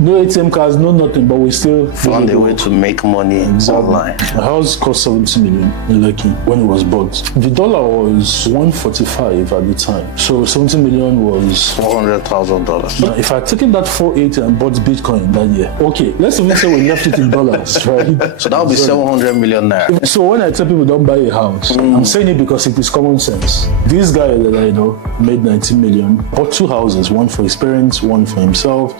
No ATM cards, no nothing, but we still found a way to make money online. My house cost 70 million in Lekki when it was bought. The dollar was 145 at the time. So 70 million was $400,000. Now, if I had taken that 480 and bought Bitcoin that year, okay, let's even say we left it in dollars, right? So that would be 700 million naira. So when I tell people don't buy a house, I'm saying it because it is common sense. This guy that I know made 19 million, bought 2 houses, one for his parents, one for himself,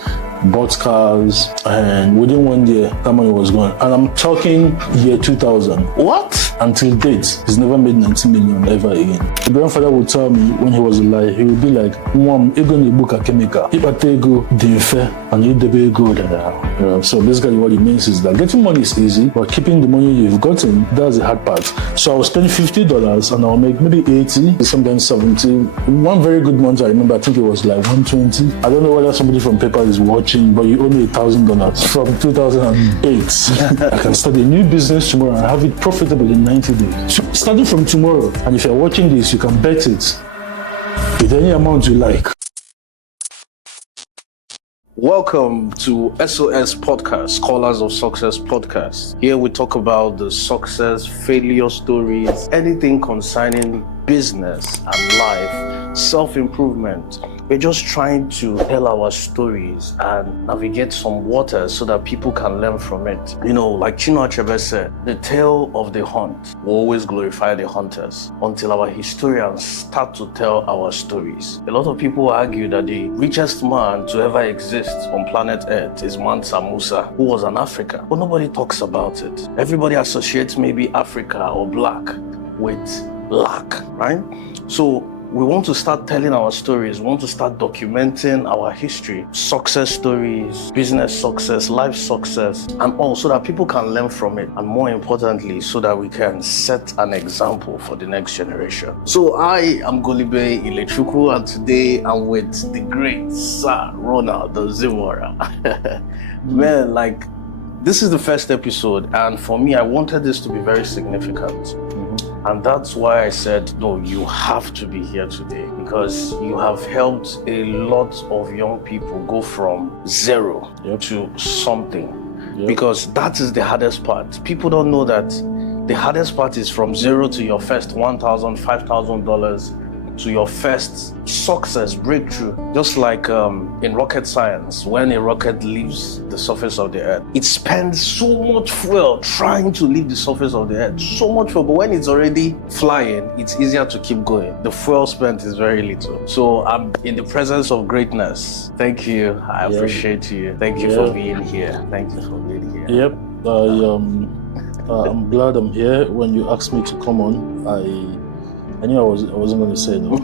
bought cars, and within 1 year, that money was gone. And I'm talking year 2000. What? Until date, he's never made 90 million ever again. My grandfather would tell me when he was alive, he would be like, Mom, ego ni buka chemical. Ipatego dinfe and idebe ego dada. So basically what it means is that getting money is easy, but keeping the money you've gotten, that's the hard part. So I will spend $50 and I'll make maybe 80, sometimes 70. One very good month I remember, I think it was like 120. I don't know whether somebody from PayPal is watching, but you owe me $1,000 from 2008. I can start a new business tomorrow and have it profitable in 90 days. So starting from tomorrow, and if you're watching this, you can bet it with any amount you like. Welcome to SOS Podcast, Scholars of Success Podcast. Here we talk about the success, failure stories, anything concerning business and life, self-improvement. We're just trying to tell our stories and navigate some waters so that people can learn from it. You know, like Chinua Achebe said, the tale of the hunt will always glorify the hunters until our historians start to tell our stories. A lot of people argue that the richest man to ever exist on planet Earth is Mansa Musa, who was an African. But nobody talks about it. Everybody associates maybe Africa or black with lack, right? So we want to start telling our stories. We want to start documenting our history, success stories, business success, life success, and all so that people can learn from it. And more importantly, so that we can set an example for the next generation. So I am Golibe Ilechuku, and today I'm with the great Sir Ronald Nzimora. Man, like, this is the first episode, and for me, I wanted this to be very significant. And that's why I said, no, you have to be here today, because you have helped a lot of young people go from zero to something. Because that is the hardest part. People don't know that the hardest part is from zero to your first $1,000, $5,000 to your first success, breakthrough. Just like in rocket science, when a rocket leaves the surface of the earth, it spends so much fuel trying to leave the surface of the earth, so much fuel, but when it's already flying, it's easier to keep going. The fuel spent is very little. So I'm in the presence of greatness. Thank you. I appreciate you. Thank you for being here. Thank you for being here. Yep. I'm glad I'm here. When you asked me to come on, I knew I wasn't going to say no.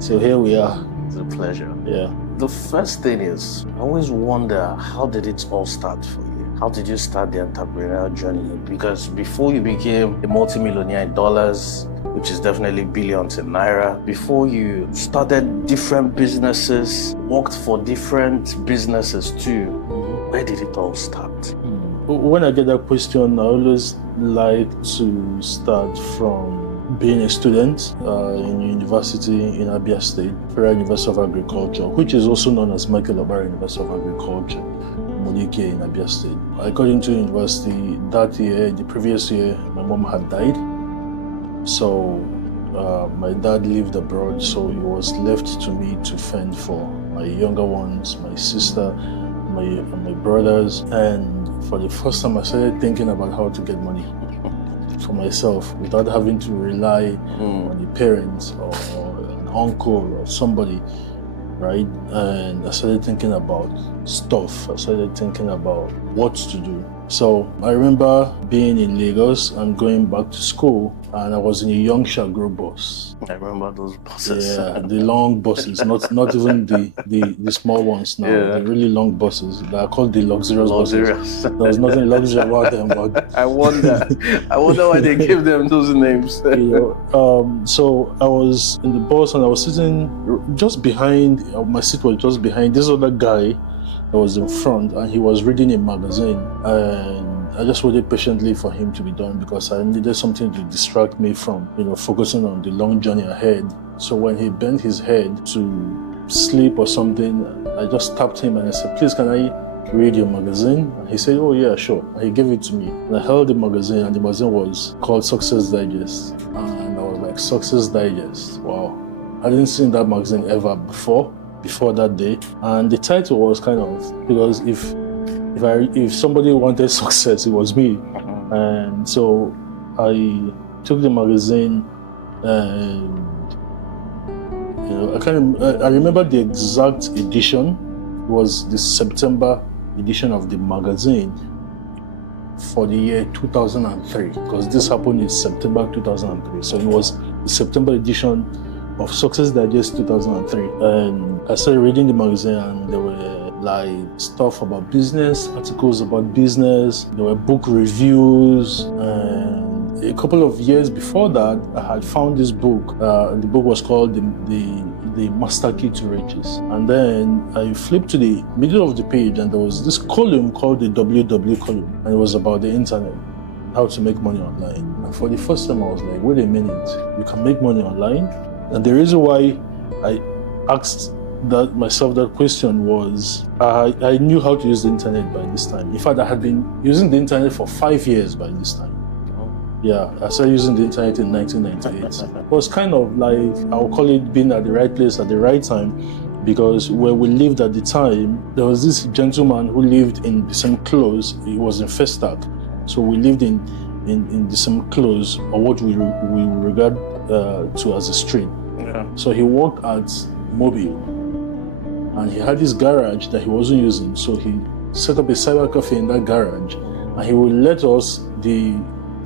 So here we are. It's a pleasure. Yeah. The first thing is, I always wonder, how did it all start for you? How did you start the entrepreneurial journey? Because before you became a multimillionaire in dollars, which is definitely billions in naira, before you started different businesses, worked for different businesses too, where did it all start? When I get that question, I always like to start from being a student in university in Abia State, Federal University of Agriculture, which is also known as Michael Obara University of Agriculture, Monike in Abia State. I got into university that year. The previous year, my mom had died. So my dad lived abroad, so it was left to me to fend for my younger ones, my sister, my brothers. And for the first time, I started thinking about how to get money for myself without having to rely on a parent or an uncle or somebody, right? And I started thinking about stuff. I started thinking about what to do. So I remember being in Lagos and going back to school, and I was in a young Shagro bus. I remember those buses. Yeah, the long buses, not even the small ones now. The really long buses that are called the luxurious buses. There was nothing luxury about them, but I wonder why they gave them those names. So I was in the bus and I was sitting just behind. My seat was just behind this other guy that was in front, and he was reading a magazine, and I just waited patiently for him to be done because I needed something to distract me from, focusing on the long journey ahead. So when he bent his head to sleep or something, I just tapped him and I said, please, can I read your magazine? And he said, oh yeah, sure. And he gave it to me. And I held the magazine, and the magazine was called Success Digest. And I was like, Success Digest, wow. I didn't see that magazine ever before that day. And the title was kind of, because if somebody wanted success, it was me. And so I took the magazine, and I remember the exact edition. It was the September edition of the magazine for the year 2003, because this happened in September 2003. So it was the September edition of Success Digest 2003. And I started reading the magazine, and there were like stuff about business, articles about business, there were book reviews. And a couple of years before that, I had found this book. The book was called the Master Key to Riches. And then I flipped to the middle of the page, and there was this column called the WW column, and it was about the internet, how to make money online. And for the first time, I was like, wait a minute, you can make money online? And the reason why I asked myself that question was I knew how to use the internet by this time. In fact, I had been using the internet for 5 years by this time. Yeah, I started using the internet in 1998. It was kind of like, I'll call it being at the right place at the right time, because where we lived at the time, there was this gentleman who lived in the same close. He was in Festac. So we lived in the same close, or what we regard to as a street. Yeah. So he worked at Mobile, and he had this garage that he wasn't using. So he set up a cyber cafe in that garage, and he would let us, the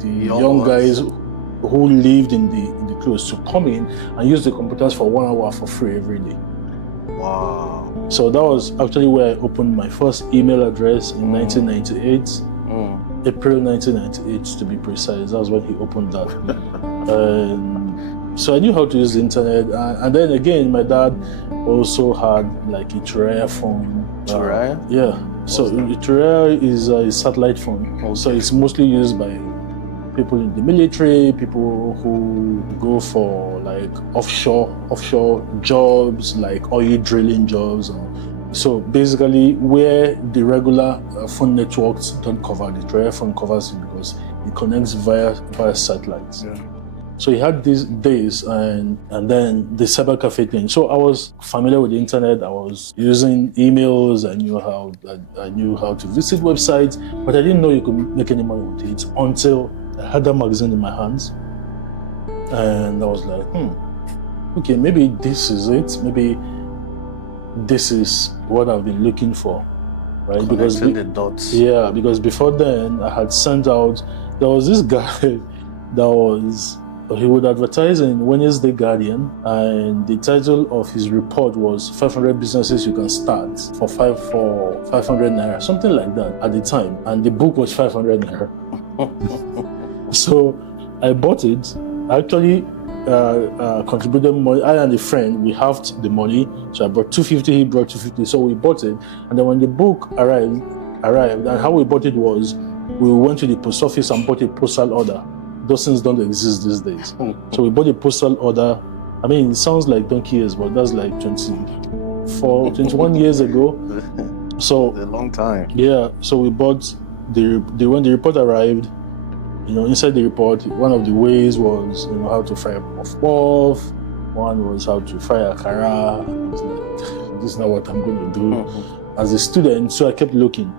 young guys who lived in the close, to come in and use the computers for 1 hour for free every day. Wow. So that was actually where I opened my first email address in 1998. April 1998 to be precise. That was when he opened that. So I knew how to use the internet. And then again, my dad also had like a Turaya phone. Turaya? Yeah. So Turaya is a satellite phone. Okay. So it's mostly used by people in the military, people who go for like offshore jobs, like oil drilling jobs. So basically, where the regular phone networks don't cover, the Turaya phone covers it, because it connects via satellites. Yeah. So he had these days, and then the cyber cafe thing. So I was familiar with the internet. I was using emails. I knew how to visit websites, but I didn't know you could make any money with it until I had that magazine in my hands, and I was like, okay, maybe this is it. Maybe this is what I've been looking for, right? Connecting the dots. Yeah, because before then I had sent out. There was this guy he would advertise in Wednesday Guardian, and the title of his report was 500 businesses you can start for 500 naira, something like that at the time, and the book was 500 naira. So I bought it. I actually contributed money. I and a friend, we halved the money. So I brought 250, he brought 250. So we bought it. And then when the book arrived, and how we bought it was, we went to the post office and bought a postal order. Those things don't exist these days. So we bought a postal order. I mean, it sounds like donkey years, but that's like 21 years ago. So a long time. Yeah. So we bought when the report arrived. Inside the report, one of the ways was, how to fry a puff-puff. One was how to fry a akara. This is not what I'm going to do as a student. So I kept looking.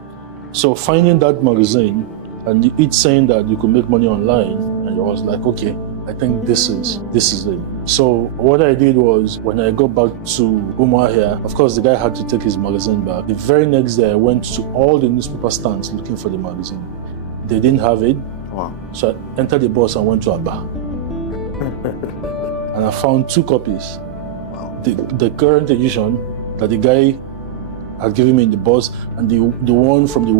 So finding that magazine, and it's saying that you could make money online, and I was like, okay, I think this is it. So what I did was, when I got back to Umuahia, of course the guy had to take his magazine back. The very next day I went to all the newspaper stands looking for the magazine. They didn't have it. Wow. So I entered the bus and went to Aba. And I found 2 copies. Wow. The current edition that the guy had given me in the bus, and the one from the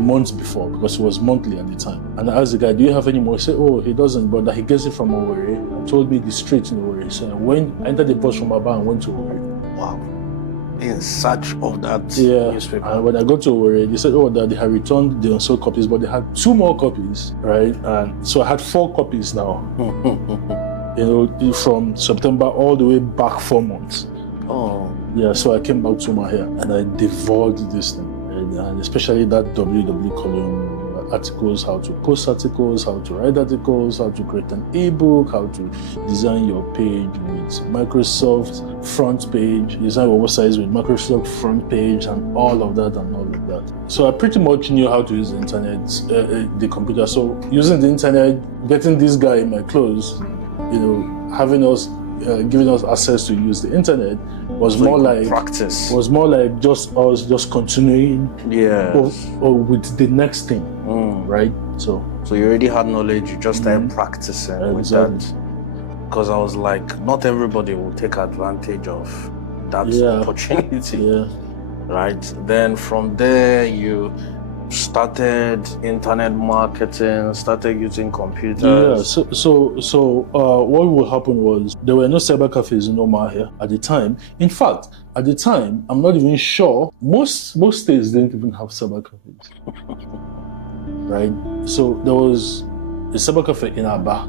month before, because it was monthly at the time. And I asked the guy, do you have any more? He said, oh, he doesn't, but that he gets it from Owerri, and told me the street in Owerri. So I entered the bus from Aba and went to Owerri. Wow. In search of that newspaper. And when I got to Owerri, they said, that they had returned the unsold copies, but they had 2 more copies, right? And so I had 4 copies now. From September all the way back 4 months. Oh. Yeah, so I came back to my hair and I devoured this thing. And especially that www column, articles, how to post articles, how to write articles, how to create an ebook, how to design your page with Microsoft front page, design your website with Microsoft front page, and all of that and all of that. So I pretty much knew how to use the internet, the computer. So using the internet, getting this guy in my clothes, having us, giving us access to use the internet was So more you like practice. was more like just us just continuing or with the next thing, right? So you already had knowledge, you just started practicing with that. Because I was like, not everybody will take advantage of that opportunity. Yeah. Right? Then from there, you started internet marketing, started using computers. Yeah, so what will happen was there were no cyber cafes in Omaha here at the time. In fact, at the time, I'm not even sure, most states didn't even have cyber cafes. Right? So there was a cyber cafe in Aba.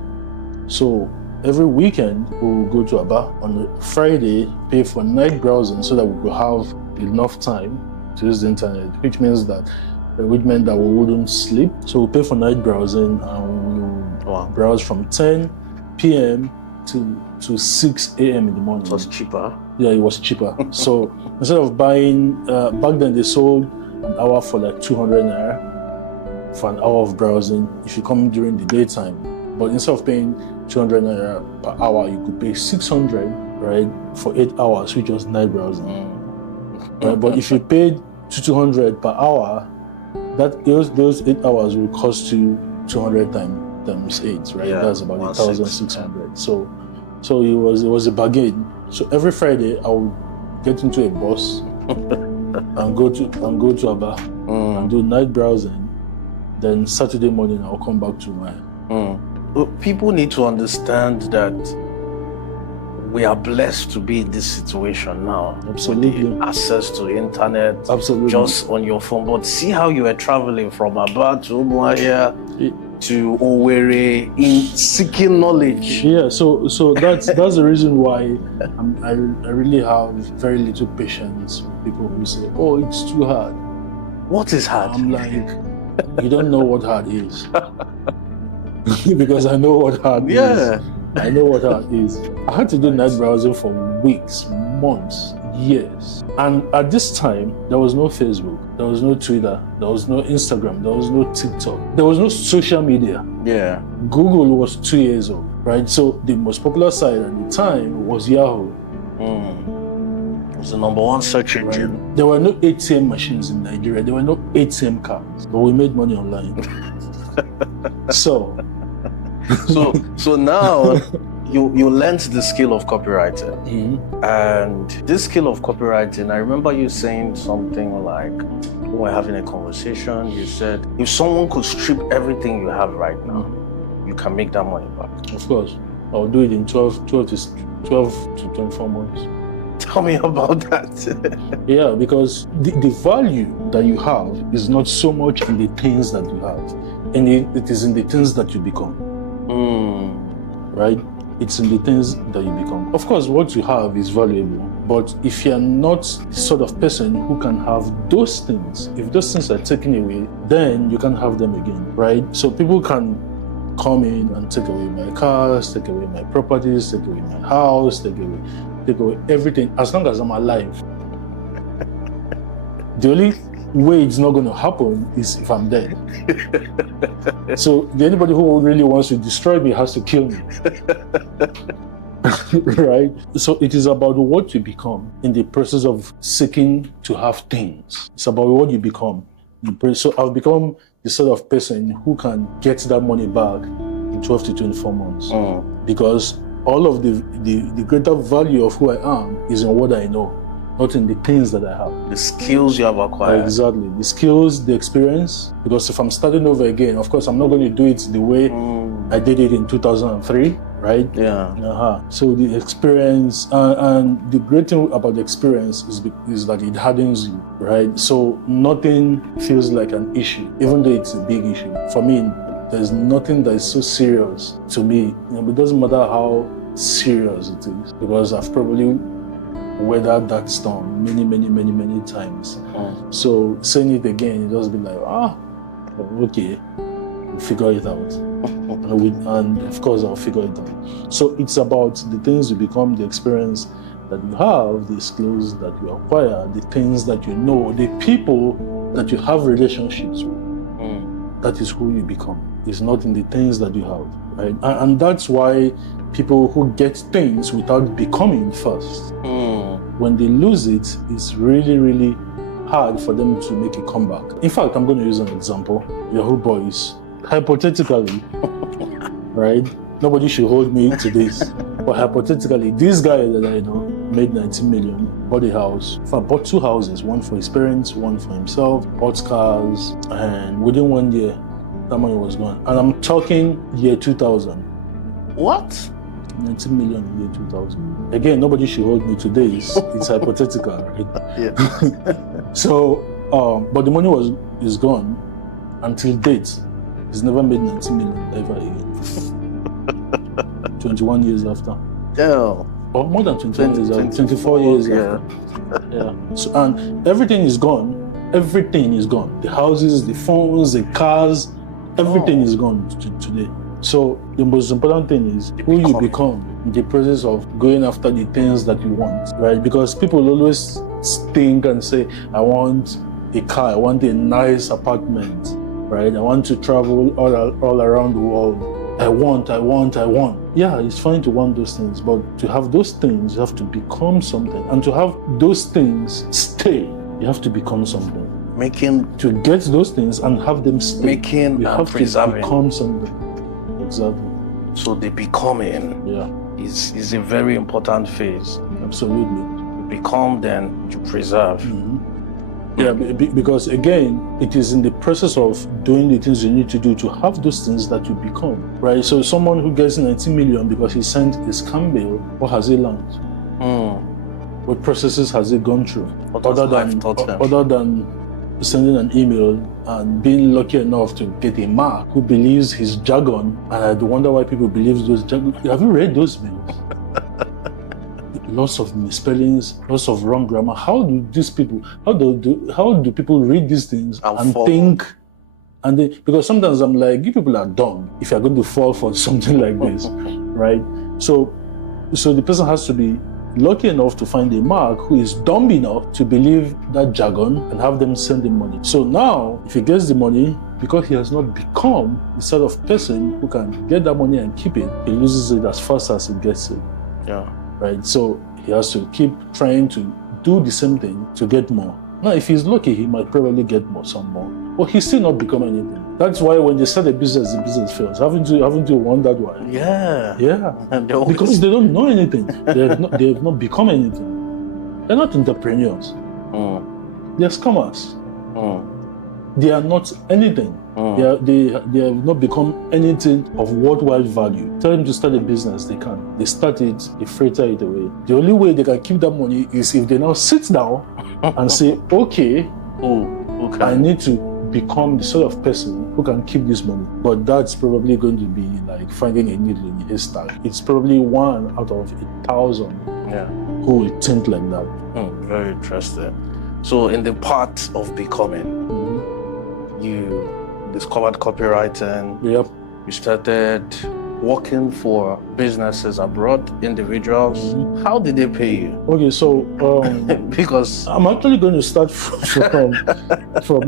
So every weekend we would go to Aba on a Friday, pay for night browsing so that we could have enough time to use the internet, which meant that we wouldn't sleep. So we pay for night browsing and we would browse from 10 p.m. to 6 a.m. in the morning. It was cheaper. Yeah, it was cheaper. So instead of buying, back then they sold an hour for like 200 naira for an hour of browsing if you come during the daytime. But instead of paying 200 naira per hour, you could pay 600, right, for 8 hours, which was night browsing. Right? But if you paid 200 per hour, those 8 hours will cost you 200 times 8, right? Yeah, that's about 1,600. So it was a bargain. So every Friday I would get into a bus and go to Aba and do night browsing. Then Saturday morning I'll come back to my. Well, people need to understand that we are blessed to be in this situation now. Absolutely. With the access to internet. Absolutely. Just on your phone. But see how you were traveling from Aba to Umuahia to Owerri in seeking knowledge. Yeah, so that's the reason why I really have very little patience with people who say, "Oh, it's too hard." What is hard? I'm like, you don't know what hard is. Because I know what hard is. I know what hard is. I had to do night browsing for weeks, months, years. And at this time, there was no Facebook, there was no Twitter, there was no Instagram, there was no TikTok, there was no social media. Yeah. Google was 2 years old, right? So the most popular site at the time was Yahoo. It was the number one search engine. Right? There were no ATM machines in Nigeria. There were no ATM cards, but we made money online. So now you learned the skill of copywriting. And this skill of copywriting, I remember you saying something like, when we're having a conversation, you said, if someone could strip everything you have right now, you can make that money back. Of course. I'll do it in 12 to 24 months. Tell me about that. Yeah, because the value that you have is not so much in the things that you have, and it is in the things that you become. Right? It's in the things that you become. Of course, what you have is valuable, but if you're not the sort of person who can have those things, if those things are taken away, then you can't have them again, right? So people can come in and take away my cars, take away my properties, take away my house, take away everything, as long as I'm alive. The only way it's not going to happen is if I'm dead. So anybody who really wants to destroy me has to kill me. Right? So it is about what you become in the process of seeking to have things. It's about what you become. So I've become the sort of person who can get that money back in 12 to 24 months. Because all of the greater value of who I am is in what I know, not in the things that I have. The skills you have acquired. Exactly. The skills, the experience. Because if I'm starting over again, of course, I'm not going to do it the way I did it in 2003, right? Yeah. So the experience, and the great thing about the experience is that it hardens you, right? So nothing feels like an issue, even though it's a big issue. For me, there's nothing that is so serious to me. It doesn't matter how serious it is, because I've probably weathered that storm many times. So saying it again, it just be like, okay, we'll figure it out. And of course, I'll figure it out. So it's about the things you become, the experience that you have, the skills that you acquire, the things that you know, the people that you have relationships with. That is who you become. It's not in the things that you have, right? And that's why people who get things without becoming first, when they lose it, it's really hard for them to make a comeback. In fact, I'm going to use an example. Yahoo Boys, hypothetically, right? Nobody should hold me to this. But hypothetically, this guy that I know made 19 million, bought a house. In fact, bought 2 houses, one for his parents, one for himself, bought cars, and within 1 year, that money was gone. And I'm talking year 2000. What? 19 million in year 2000. Again, nobody should hold me to this. It's hypothetical, right? Yeah. So, but the money is gone until date. He's never made 19 million ever again. 21 years after. Yeah. Or more than 21 years after. 24 years after. Yeah. So, and everything is gone. Everything is gone. The houses, the phones, the cars, everything is gone today. So the most important thing is who you become in the process of going after the things that you want, right? Because people always think and say, I want a car, I want a nice apartment, right? I want to travel all around the world. I want. Yeah, it's fine to want those things, but to have those things, you have to become something. And to have those things stay, you have to become something. To get those things and have them stay, you have to become something. Exactly. So the becoming is a very important phase. Absolutely. You become, then you preserve. Yeah, because again, it is in the process of doing the things you need to do to have those things that you become, right? So someone who gets 19 million because he sent a scam bill, what has he learned? What processes has he gone through? Other than sending an email and being lucky enough to get a mark who believes his jargon, and I wonder why people believe those jargon. Have you read those mails? Lots of misspellings, lots of wrong grammar. How do people read these things and think? Because sometimes I'm like, you people are dumb if you're going to fall for something like this, right? So the person has to be lucky enough to find a mark who is dumb enough to believe that jargon and have them send him money. So now, if he gets the money, because he has not become the sort of person who can get that money and keep it, he loses it as fast as he gets it. Yeah. Right? So he has to keep trying to do the same thing to get more. Now, if he's lucky, he might probably get some more. But he's still not become anything. That's why when they start a business, the business fails. Haven't you wondered why? Yeah. Yeah. Because they don't know anything. They have not become anything. They're not entrepreneurs. They're scammers. They are not anything. They have not become anything of worthwhile value. Tell them to start a business, they can. They start it, they fritter it away. The only way they can keep that money is if they now sit down and say, okay, I need to become the sort of person who can keep this money. But that's probably going to be like finding a needle in a haystack. It's probably 1 out of 1,000 who will think like that. Very interesting. So in the part of becoming, you discovered copywriting. Yep. You started working for businesses abroad, individuals. How did they pay you? Okay, so because I'm actually going to start from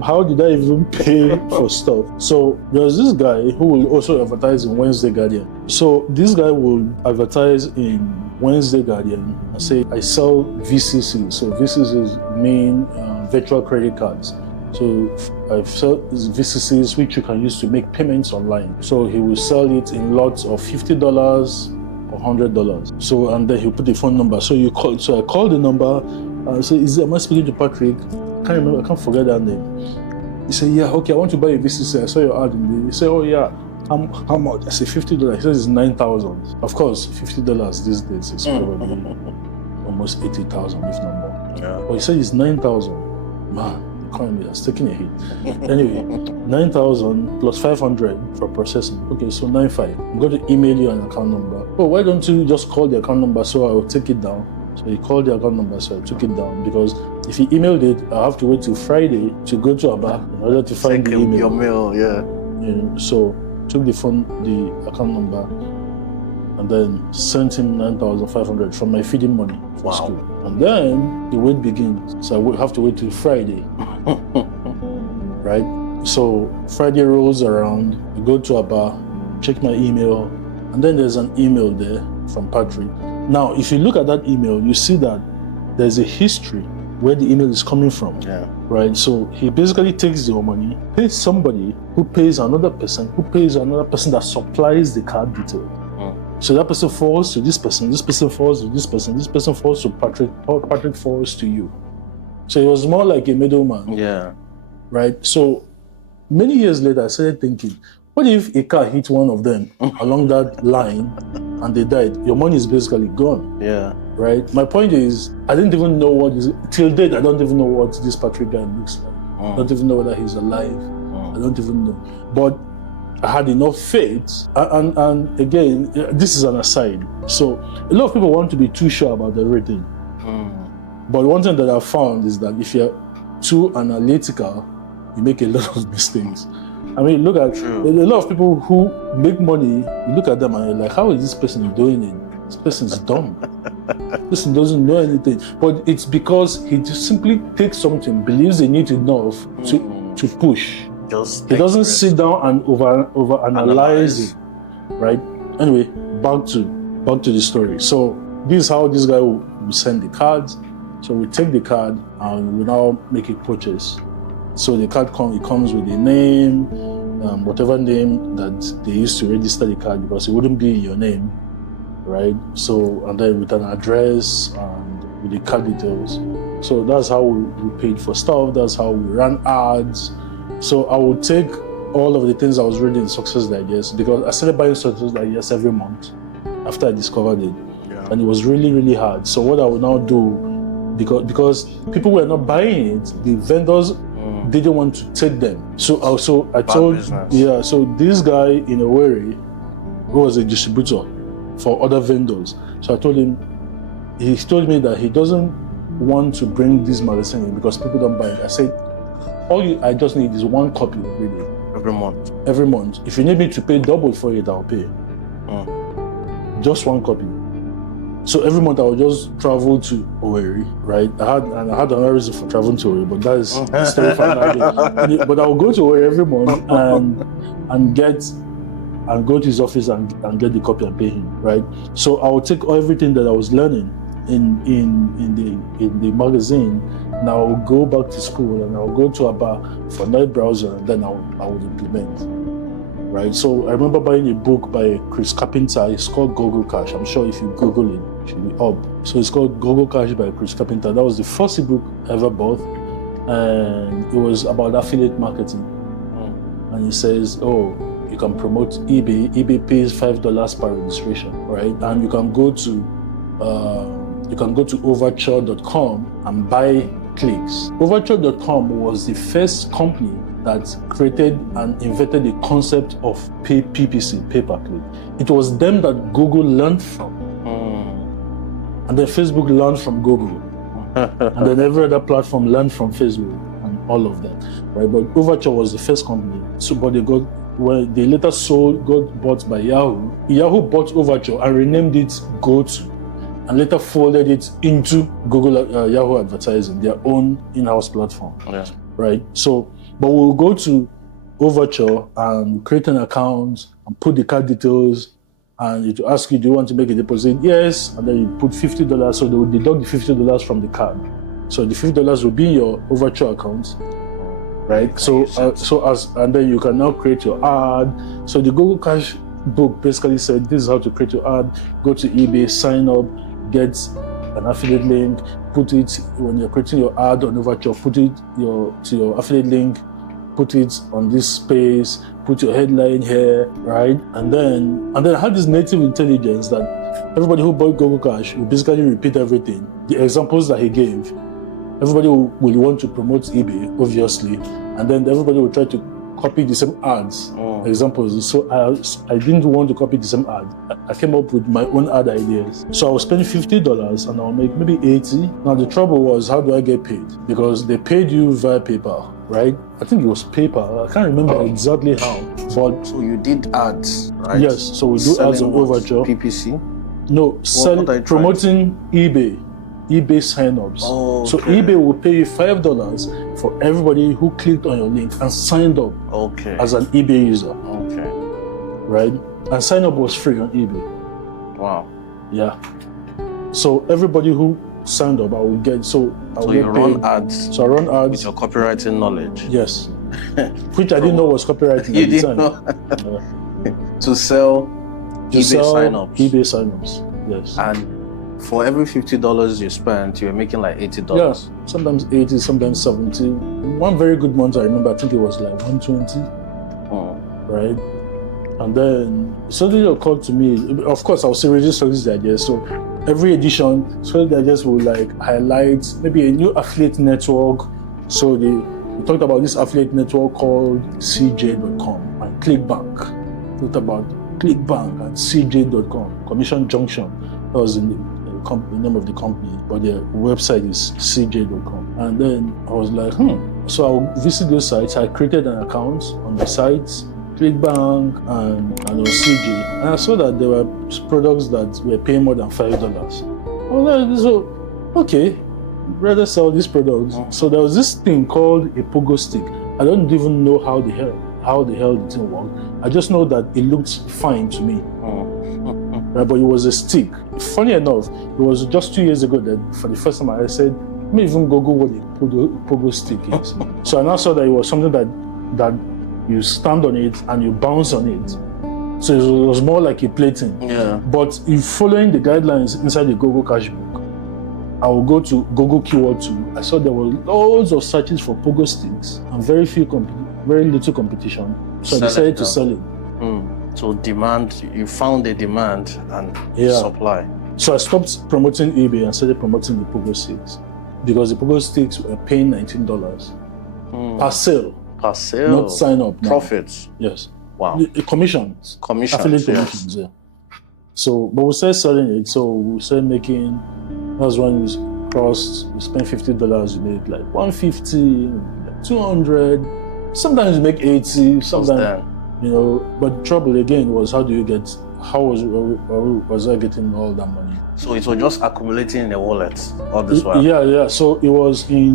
how did I even pay for stuff. So there's this guy who will also advertise in Wednesday Guardian. So this guy will advertise in Wednesday Guardian and say, I sell VCC. So VCCs mean virtual credit cards. So I've sold these VCCs which you can use to make payments online. So he will sell it in lots of $50 or $100. So and then he'll put the phone number. So you call. So I called the number. I said, am I speaking to Patrick? I can't remember. I can't forget that name. He said, yeah, okay. I want to buy a VCC. I saw your ad in the. He said, oh yeah. How much? I said $50. He says it's 9,000. Of course, $50 these days is probably almost 80,000 if not more. Yeah. But he said it's 9,000. Man. Economy has taken a hit. Anyway, 9,000 plus 500 for processing. Okay, so 9,500. I'm going to email you an account number. Oh, why don't you just call the account number so I will take it down? So he called the account number, so I took it down because if he emailed it, I have to wait till Friday to go to Aba in order to find the email. Your mail, yeah. So took the account number, and then sent him 9,500 from my feeding money for school. And then the wait begins. So I would have to wait till Friday. Right? So Friday rolls around, I go to Aba, check my email, and then there's an email there from Patrick. Now, if you look at that email, you see that there's a history where the email is coming from. Yeah. Right? So he basically takes your money, pays somebody who pays another person, that supplies the card detail. So that person falls to this person falls to this person falls to Patrick falls to you. So it was more like a middleman. Yeah. Right? So many years later, I started thinking, what if a car hit one of them along that line and they died? Your money is basically gone. Yeah. Right? My point is, I didn't even know till date, I don't even know what this Patrick guy looks like. I don't even know whether he's alive. I don't even know. But I had enough faith, and again, this is an aside. So a lot of people want to be too sure about everything. But one thing that I've found is that if you're too analytical, you make a lot of mistakes. I mean, look at a lot of people who make money, you look at them and you're like, how is this person doing it? This person's dumb. This person doesn't know anything. But it's because he just simply takes something, believes in it enough to push. He doesn't sit down and over analyze it, right? Anyway, back to the story. So this is how this guy will send the cards. So we take the card and we now make a purchase. So the card comes with a name, whatever name that they used to register the card, because it wouldn't be your name, right? So, and then with an address and with the card details. So that's how we paid for stuff. That's how we ran ads. So I would take all of the things I was reading in Success Digest, because I started buying Success Digest every month after I discovered it. Yeah. And it was really, really hard. So what I would now do, because people were not buying it, the vendors didn't want to take them. So I told, business. So this guy in Owerri, who was a distributor for other vendors, so I told him, he told me that he doesn't want to bring this magazine in because people don't buy it. I said, I just need is one copy really. Every month. If you need me to pay double for it, I'll pay. Just one copy. So every month I would just travel to Owerri, right? I had another reason for traveling to Owerri, but that is story for another day. But I would go to Owerri every month and go to his office and get the copy and pay him, right? So I would take everything that I was learning in the magazine. Now I will go back to school and I will go to Aba for night browser, and then I would implement. Right? So I remember buying a book by Chris Carpenter. It's called Google Cash. I'm sure if you Google it, it should be up. So it's called Google Cash by Chris Carpenter. That was the first book I ever bought, and it was about affiliate marketing. And he says, you can promote eBay. eBay pays $5 per registration, right? And you can go to overture.com and buy clicks. Overture.com was the first company that created and invented the concept of PPC, pay-per-click. It was them that Google learned from. And then Facebook learned from Google. And then every other platform learned from Facebook and all of that, right? But Overture was the first company. So, but they later got bought by Yahoo. Yahoo bought Overture and renamed it GoTo, and later folded it into Google Yahoo Advertising, their own in-house platform. Yeah. Right? So, but we'll go to Overture and create an account and put the card details, and it will ask you, do you want to make a deposit? Yes. And then you put $50, so they will deduct the $50 from the card. So the $50 will be in your Overture account, right? And then you can now create your ad. So the Google Cash book basically said, this is how to create your ad. Go to eBay, sign up, get an affiliate link, put it, when you're creating your ad on Overture, put it to your affiliate link, put it on this space, put your headline here, right? And then I had this native intelligence that everybody who bought Google Cash will basically repeat everything. The examples that he gave, everybody will want to promote eBay, obviously, and then everybody will try to copy the same ads, examples. So I didn't want to copy the same ad. I came up with my own ad ideas. So I was spending $50 and I'll make maybe 80. Now the trouble was, how do I get paid? Because they paid you via PayPal, right? I think it was PayPal. I can't remember exactly how. But so you did ads, right? Yes. So we do ads on Overture. PPC? No, promoting eBay sign-ups. Oh, so okay. eBay will pay you $5 for everybody who clicked on your link and signed up as an eBay user. Okay. Right? And sign-up was free on eBay. Wow. Yeah. So everybody who signed up, I will get. So you run ads. So I run ads with your copywriting knowledge. Yes. Which I didn't know was copywriting. You at the didn't time. know. To sell sign-ups. eBay sign-ups. Yes. And for every $50 you spent, you were making like $80. Yeah, sometimes 80, sometimes 70. One very good month I remember, I think it was like 120. Right? And then suddenly occurred to me, of course, I was already studying the idea. So every edition, so the ideas will like highlight maybe a new affiliate network. So we talked about this affiliate network called CJ.com and ClickBank. Talked about ClickBank and CJ.com, Commission Junction. That was the name of the company, but their website is CJ.com. And then I was like, So I'll visit those sites. I created an account on the sites, ClickBank and on CJ. And I saw that there were products that were paying more than $5. I was like, so, okay, rather sell these products. So there was this thing called a pogo stick. I don't even know how the hell the thing worked. I just know that it looked fine to me. Right, but it was a stick. Funny enough, it was just 2 years ago that for the first time I said, let me even Google what a pogo stick is. So I now saw that it was something that you stand on it and you bounce on it. So it was more like a plaything. Yeah. But if following the guidelines inside the Google Cash book, I will go to Google Keyword Tool. I saw there were loads of searches for pogo sticks and very little competition. So I decided to sell it. So demand, you found a demand and supply. So I stopped promoting eBay and started promoting the pogo sticks because the pogo sticks were paying $19 per sale. Per sale? Not sign up. No. Profits? Yes. Wow. Commissions. Affiliate commissions, yeah. So, but we started selling it. So we started making, that's when we crossed, we spent $50, we made like $150, $200, sometimes we make 80, sometimes. But the trouble again was how was I getting all that money? So it was just accumulating in the wallet all this while? Yeah. So it was it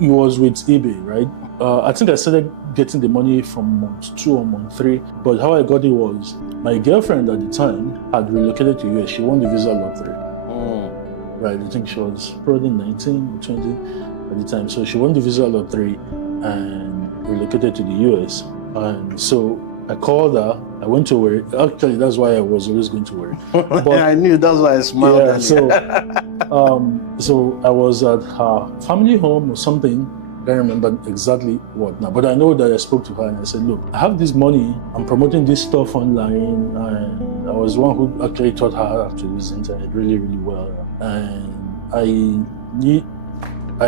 was with eBay, right? I think I started getting the money from month 2 or month 3, but how I got it was my girlfriend at the time had relocated to US. She won the visa lottery. Right, I think she was probably 19 or 20 at the time. So she won the visa lottery and relocated to the US. And so I called her, I went to work. Actually, that's why I was always going to work. But I knew, that's why I smiled. Yeah, so I was at her family home or something. I don't remember exactly what now, but I know that I spoke to her and I said, look, I have this money, I'm promoting this stuff online, and I was one who actually taught her how to use the internet really, really well. And I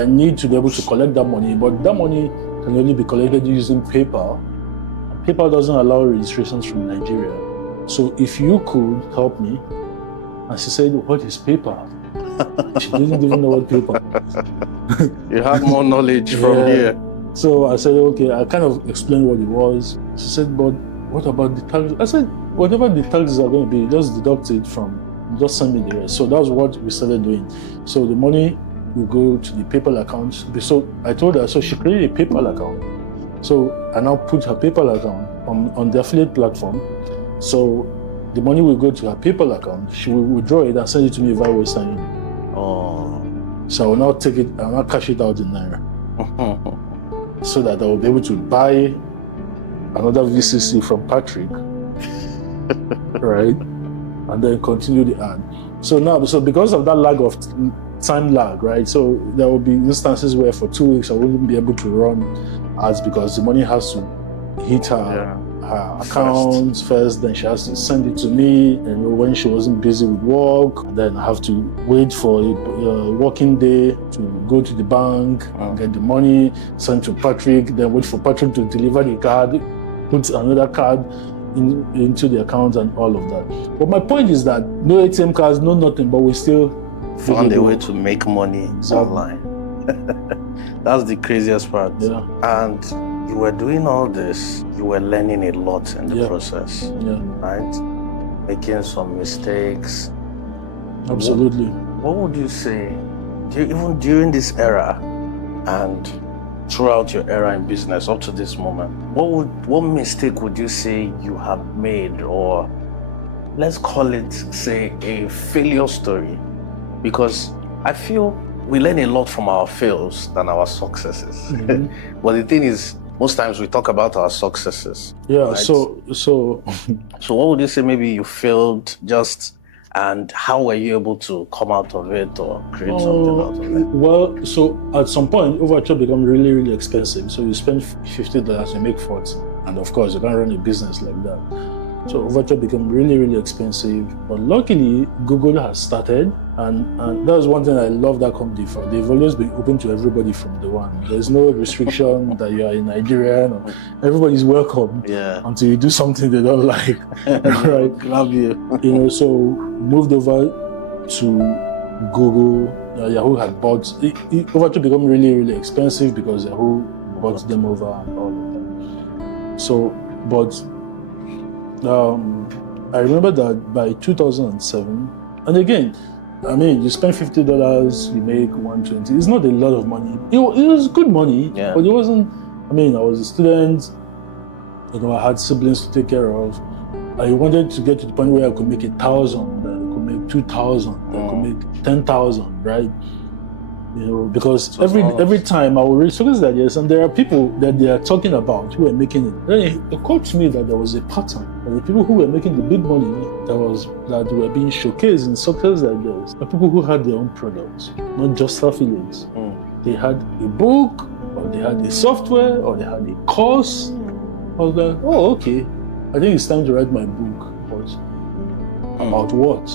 need to be able to collect that money, but that money can only be collected using PayPal. PayPal doesn't allow registrations from Nigeria. So if you could help me, and she said, what is PayPal? She didn't even know what PayPal was. You have more knowledge from here. So I said, okay, I kind of explained what it was. She said, but what about the taxes? I said, whatever the taxes are going to be, just deduct it just send me the rest. So that's what we started doing. So the money will go to the PayPal account. So I told her, so she created a PayPal account. So I now put her PayPal account on the affiliate platform. So the money will go to her PayPal account. She will withdraw it and send it to me via Western Union. So I will now take it, I will now cash it out in Naira. So that I will be able to buy another VCC from Patrick, right? And then continue the ad. So because of that time lag, right? So there will be instances where for 2 weeks I wouldn't be able to run ads because the money has to hit her her account first, then she has to send it to me, and when she wasn't busy with work, then I have to wait for a working day to go to the bank and get the money, send to Patrick, then wait for Patrick to deliver the card, put another card into the account and all of that. But my point is that no ATM cards, no nothing, but we still found a way to make money online. That's the craziest part. Yeah. And you were doing all this, you were learning a lot in the process, right? Making some mistakes. Absolutely. What would you say, even during this era and throughout your era in business up to this moment, what mistake would you say you have made, or let's call it, say, a failure story? Because I feel we learn a lot from our fails than our successes. Mm-hmm. But the thing is, most times we talk about our successes. Yeah, right? so what would you say maybe you failed just, and how were you able to come out of it or create something out of it? Well, so at some point, overture become really, really expensive. So you spend $50, you make 40. And of course, you can't run a business like that. So overture became really, really expensive. But luckily, Google has started. And that's one thing I love that company for. They've always been open to everybody from the one. There's no restriction that you are in Nigeria. Everybody's welcome until you do something they don't like. Right? Love you. So moved over to Google. Yahoo had bought overture become really, really expensive because Yahoo bought them over and all of that. So, but I remember that by 2007, and again, I mean, you spend $50, you make $120. It's not a lot of money. It was good money, but it wasn't. I mean, I was a student. I had siblings to take care of. I wanted to get to the point where I could make 1,000, then I could make 2,000, I could make 10,000, right? Because every time I will read stories like this, and there are people that they are talking about who are making it. Then it occurred to me that there was a pattern. And the people who were making the big money that were being showcased in success like this are people who had their own products, not just affiliates. They had a book, or they had a software, or they had a course. I was like, oh, okay. I think it's time to write my book. But about what?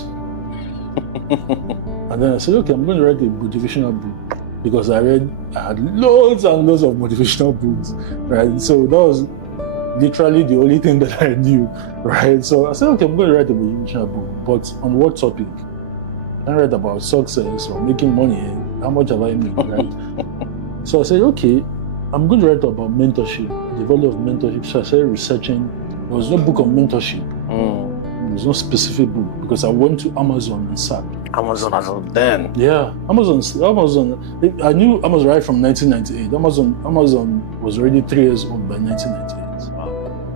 And then I said, okay, I'm going to write a motivational book, because I had loads and loads of motivational books, right? So that was literally the only thing that I knew, right? So I said, okay, I'm going to write a motivational book, but on what topic? I read about success or making money. How much have I made, right? So I said, okay, I'm going to write about mentorship, the value of mentorship. So I started researching. There was no book on mentorship. There was no specific book, because I went to Amazon and sat. Amazon as of then? Yeah, Amazon. I knew Amazon right from 1998. Amazon was already 3 years old by 1998. Wow.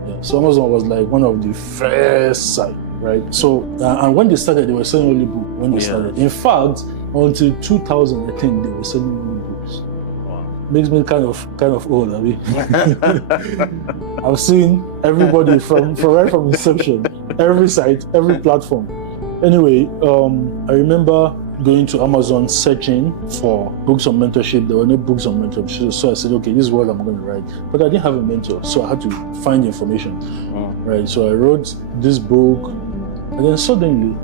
Yeah, so Amazon was like one of the first sites, right? So, and when they started, they were selling only books. When they started, in fact, until 2000, I think they were selling only books. Wow. Makes me kind of old. I mean, I've seen everybody from right from inception, every site, every platform. Anyway, I remember going to Amazon searching for books on mentorship. There were no books on mentorship. So I said, okay, this is what I'm going to write. But I didn't have a mentor, so I had to find information. Right? So I wrote this book, and then suddenly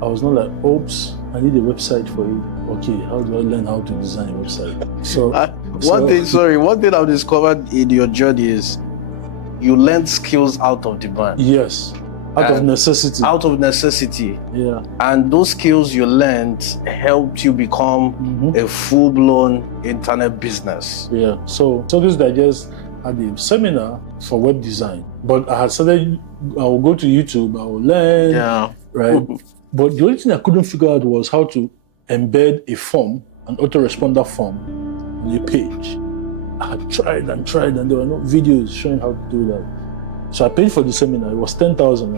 I was not like, oops, I need a website for it. Okay, how do I learn how to design a website? So one thing I've discovered in your journey is you learned skills out of demand. Yes. Out of necessity. Yeah. And those skills you learned helped you become a full-blown internet business. Yeah. So this I just had a seminar for web design. But I had started, I will go to YouTube, I will learn. Yeah. Right. But the only thing I couldn't figure out was how to embed a form, an autoresponder form, on a page. I had tried, and there were no videos showing how to do that. So I paid for the seminar. It was 10,000.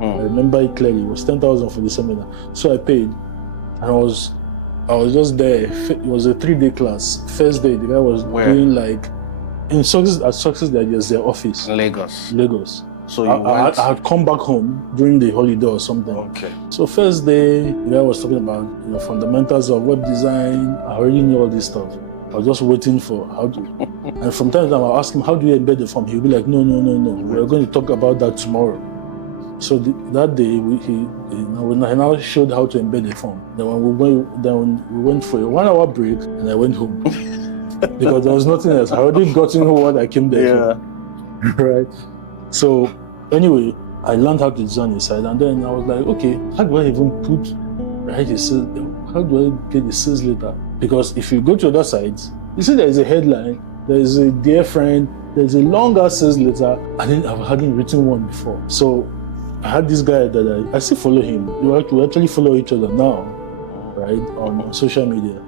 I remember it clearly. It was 10,000 for the seminar. So I paid, and I was just there. It was a 3-day class. First day, the guy was doing like in Success Digest, their office in Lagos. So I had come back home during the holiday or something. Okay. So first day, the guy was talking about fundamentals of web design. I already knew all this stuff. I was just waiting for how to. And from time to time, I'll ask him, how do you embed the form? He'll be like, no. We're going to talk about that tomorrow. So that day, he now showed how to embed the form. Then we went for a 1 hour break, and I went home because there was nothing else. I already gotten what I came there for. Right. So anyway, I learned how to design a site, and then I was like, okay, how do I even how do I get the sales letter? Because if you go to other sites, you see there is a headline, there is a dear friend, there's a longer sales letter. I hadn't written one before. So I had this guy that I still follow him. We actually follow each other now, right, on social media.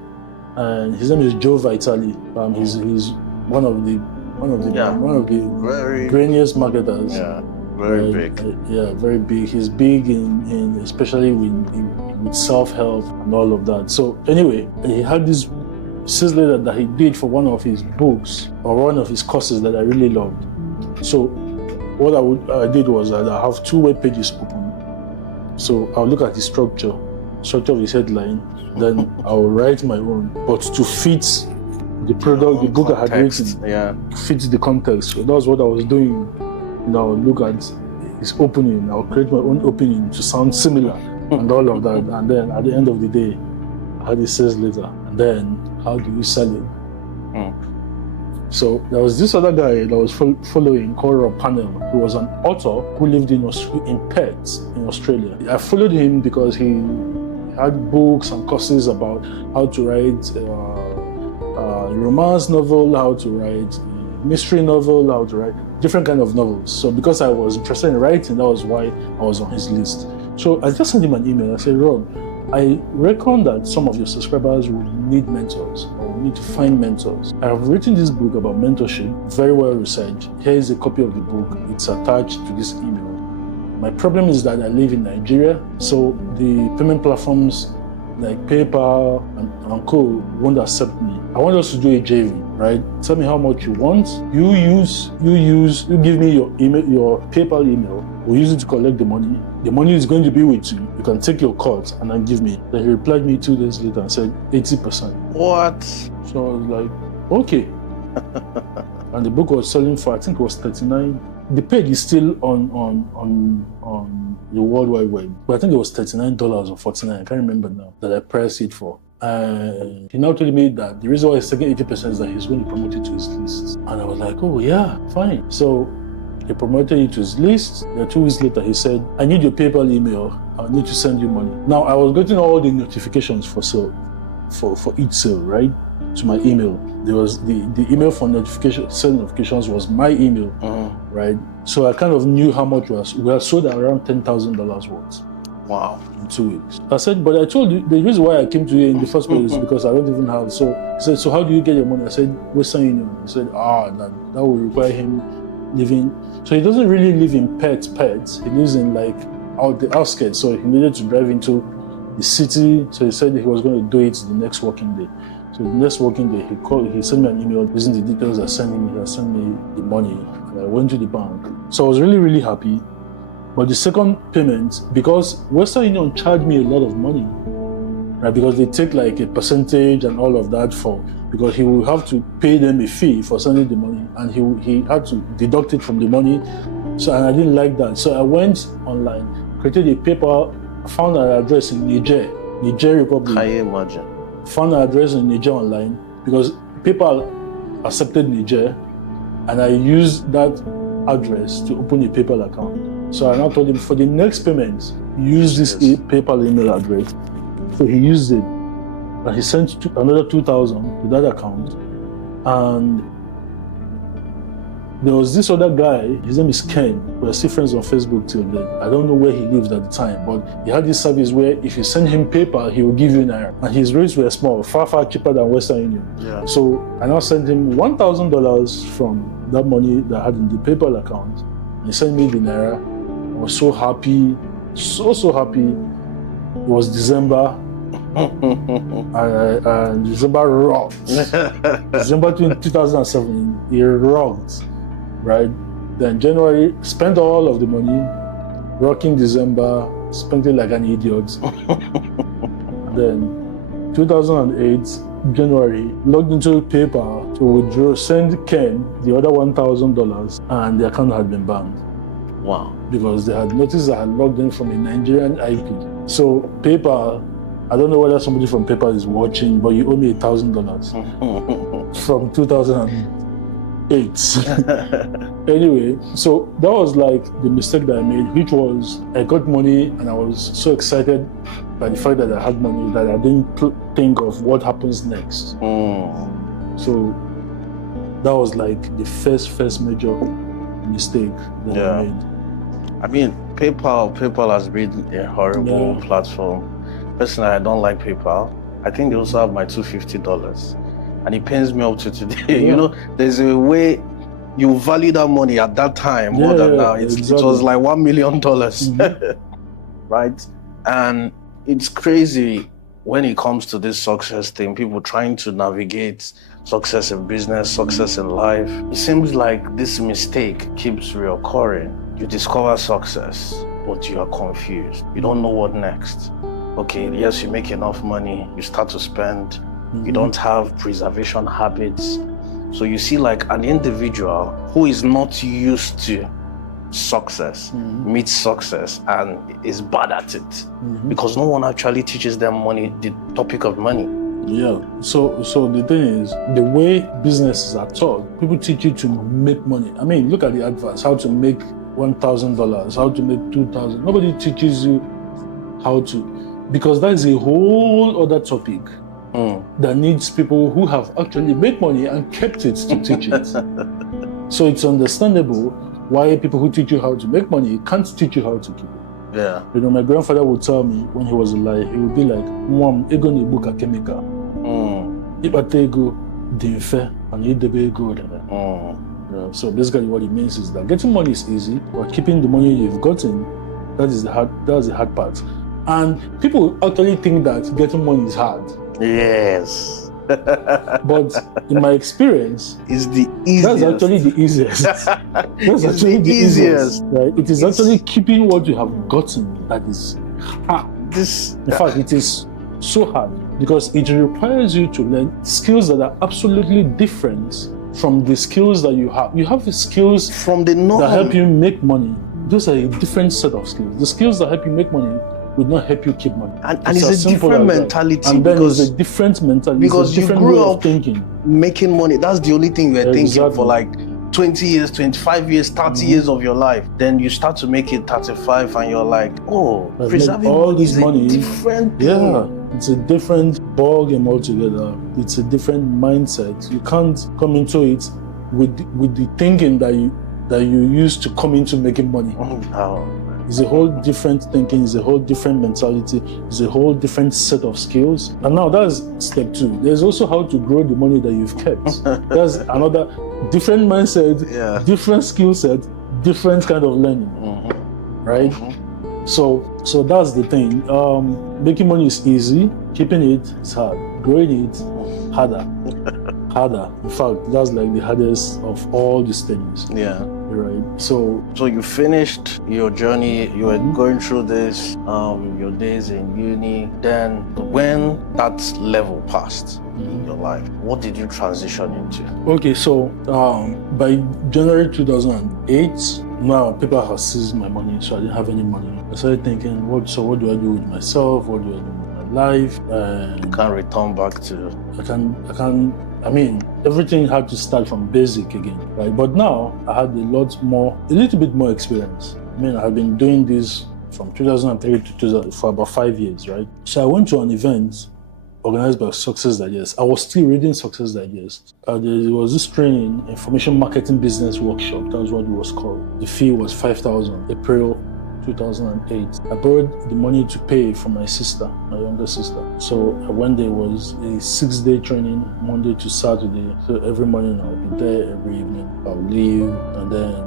And his name is Joe Vitale. He's one of the very brainiest marketers. Yeah, very big. Very big. He's big in especially with self-help and all of that. So anyway, he had this sales letter that he did for one of his books or one of his courses that I really loved. So what I did was I have 2 web pages open. So I'll look at the structure of his headline, then I'll write my own, but to fit the product, the book I had written, fits the context. So that was what I was doing. I would look at his opening, I'll create my own opening to sound similar and all of that. And then at the end of the day, I had a sales letter. And then how do you sell it? So there was this other guy that was following called Rob Panel, who was an author who lived in Perth in Australia. I followed him because he had books and courses about how to write a romance novel, how to write a mystery novel, how to write different kind of novels. So because I was interested in writing, that was why I was on his list. So I just sent him an email. I said, Rob, I reckon that some of your subscribers will need mentors or will need to find mentors. I have written this book about mentorship, very well researched. Here is a copy of the book. It's attached to this email. My problem is that I live in Nigeria, so the payment platforms like PayPal and Co won't accept me. I want us to do a JV, right? Tell me how much you want. You give me your email, your PayPal email. We'll use it to collect the money. The money is going to be with you. You can take your cut and then give me. Then he replied me 2 days later and said 80%. What? So I was like, okay. And the book was selling for, I think it was 39. The page is still on the World Wide Web, but I think it was $39 or $49. I can't remember now that I priced it for. He now told me that the reason why he's taking 80% is that he's going to promote it to his list. And I was like, oh yeah, fine. So he promoted it to his list. Then 2 weeks later, he said, I need your PayPal email. I need to send you money. Now, I was getting all the notifications for each sale, right? To my email. There was the email for sale notifications was my email, right? So I kind of knew how much we had sold around $10,000 worth. Wow. In 2 weeks. I said, but I told you, the reason why I came to you in the first place is because I don't even have. So he said, so how do you get your money? I said, Western Union. He said, that will require him living. So he doesn't really live in Perth. He lives in like the outskirts. So he needed to drive into the city. So he said he was going to do it the next working day. So the next working day, he sent me an email using the details I sent him. He sent me the money. And I went to the bank. So I was really, really happy. But the second payment, because Western Union charged me a lot of money, right? Because they take like a percentage and all of that because he will have to pay them a fee for sending the money, and he had to deduct it from the money. So, and I didn't like that. So I went online, created a paper, found an address in Niger Republic. Can you imagine? Found an address in Niger online because PayPal accepted Niger, and I used that address to open a PayPal account. So I now told him for the next payment, use this PayPal email address. So he used it, and he sent another $2,000 to that account. And there was this other guy, his name is Ken. We're still friends on Facebook till then. I don't know where he lived at the time, but he had this service where if you send him PayPal, he will give you Naira. And his rates were small, far, far cheaper than Western Union. Yeah. So I now sent him $1,000 from that money that I had in the PayPal account. He sent me the Naira. I was so happy, so happy. It was December, and December rocked. December 2007, it rocked, right? Then January, spent all of the money, rocking December, spent it like an idiot. Then 2008, January, logged into PayPal to withdraw, send Ken the other $1,000, and the account had been banned. Wow. Because they had noticed I had logged in from a Nigerian IP. So PayPal, I don't know whether somebody from PayPal is watching, but you owe me $1,000 from 2008. Anyway, so that was like the mistake that I made, which was I got money and I was so excited by the fact that I had money that I didn't think of what happens next. So that was like the first major mistake that I made. I mean, PayPal has been a horrible platform. Personally, I don't like PayPal. I think they also have my $250, and it pains me up to today. You know, there's a way you value that money at that time more than now. It was like $1 million, right? And it's crazy when it comes to this success thing. People trying to navigate success in business, success in life. It seems like this mistake keeps reoccurring. You discover success, but you are confused. You don't know what next. Okay, yes, you make enough money, you start to spend, you don't have preservation habits. So you see like an individual who is not used to success, meets success and is bad at it because no one actually teaches them money, the topic of money. Yeah, so the thing is, the way businesses are taught, people teach you to make money. I mean, look at the adverts, how to make $1,000, how to make $2,000. Nobody teaches you how to, because that is a whole other topic that needs people who have actually made money and kept it to teach it. So it's understandable why people who teach you how to make money can't teach you how to keep it. Yeah. You know, my grandfather would tell me when he was alive, he would be like, "Mom, ego ni buka chemical. Ipate ego dinfe and idebe ego." So basically, what it means is that getting money is easy, but keeping the money you've gotten, that's the hard part. And people actually think that getting money is hard. Yes. But in my experience, it's the easiest. That's actually the easiest. That's actually the easiest. Right? It is actually keeping what you have gotten that is hard. In fact, it is so hard because it requires you to learn skills that are absolutely different from the skills that you have. You have the skills from the norm that help you make money. Those are a different set of skills. The skills that help you make money would not help you keep money. And it's a different mentality. And then it's a different mentality. Because it's a different you grew way up of thinking. Making money. That's the only thing you're thinking for like 20 years, 25 years, 30 years of your life. Then you start to make it 35 and you're like, oh, preserving all this money is a different thing. Yeah, it's a different ball game altogether. It's a different mindset. You can't come into it with the thinking that you used to come into making money. It's a whole different thinking, it's a whole different mentality, it's a whole different set of skills. And now that's step 2. There's also how to grow the money that you've kept. That's another different mindset, different skill set, different kind of learning, right? So that's the thing. Making money is easy, keeping it is hard, growing it harder. In fact, that's like the hardest of all these things. Yeah. Right. So you finished your journey, you were going through this, your days in uni. Then when that level passed in your life, what did you transition into? Okay, so by January 2008, now people have seized my money, so I didn't have any money. I started thinking, what do I do with myself? What do I do with my life? You can't return back to. I mean, everything had to start from basic again, right? But now I had a little bit more experience. I mean, I've been doing this from 2003 to for about 5 years, right? So I went to an event organized by Success Digest. I was still reading Success Digest. There was this training, information marketing business workshop. That was what it was called. The fee was $5,000, April 2008. I borrowed the money to pay for my sister, my younger sister. So when there was a 6-day training, Monday to Saturday. So every morning I'll be there, every evening I'll leave, and then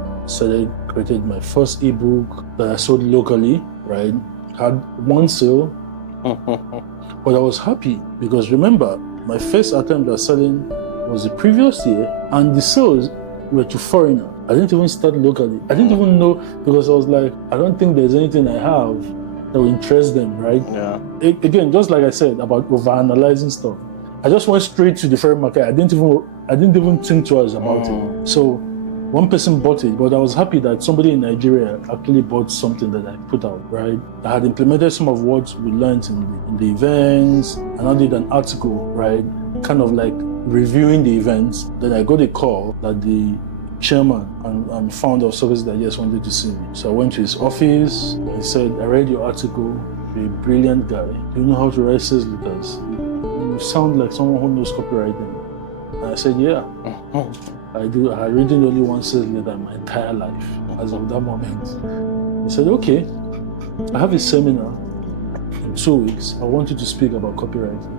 created my first ebook that I sold locally, right? Had one sale, but I was happy because remember, my first attempt at selling was the previous year, and the sales were to foreigners. I didn't even start locally. I didn't even know because I was like, I don't think there's anything I have that will interest them, right? Yeah. Again, just like I said about overanalyzing stuff. I just went straight to the ferry market. I didn't even think twice about it. So one person bought it, but I was happy that somebody in Nigeria actually bought something that I put out, right? I had implemented some of what we learned in the events, and I did an article, right? Kind of like reviewing the events. Then I got a call that the chairman and founder of Service Digest wanted to see me. So I went to his office. He said, I read your article. You're a brilliant guy. You know how to write sales letters. You sound like someone who knows copywriting. And I said, yeah, I do. I had written only one sales letter in my entire life as of that moment. He said, okay, I have a seminar in 2 weeks. I want you to speak about copywriting.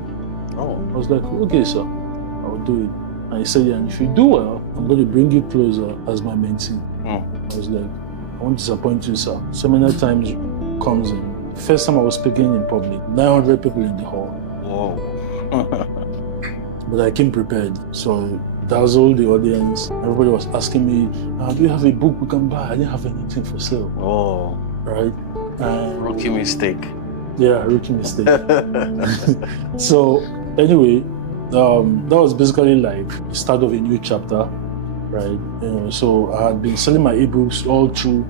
I was like, okay, sir, I'll do it. And he said, yeah, and if you do well, I'm going to bring you closer as my mentee. I was like, I won't disappoint you, sir. Seminar times comes in. First time I was speaking in public, 900 people in the hall. But I came prepared, so dazzled the audience. Everybody was asking me, do you have a book we can buy? I didn't have anything for sale. Right? Rookie mistake. Yeah, rookie mistake. So anyway, that was basically like the start of a new chapter, right? So I had been selling my ebooks all through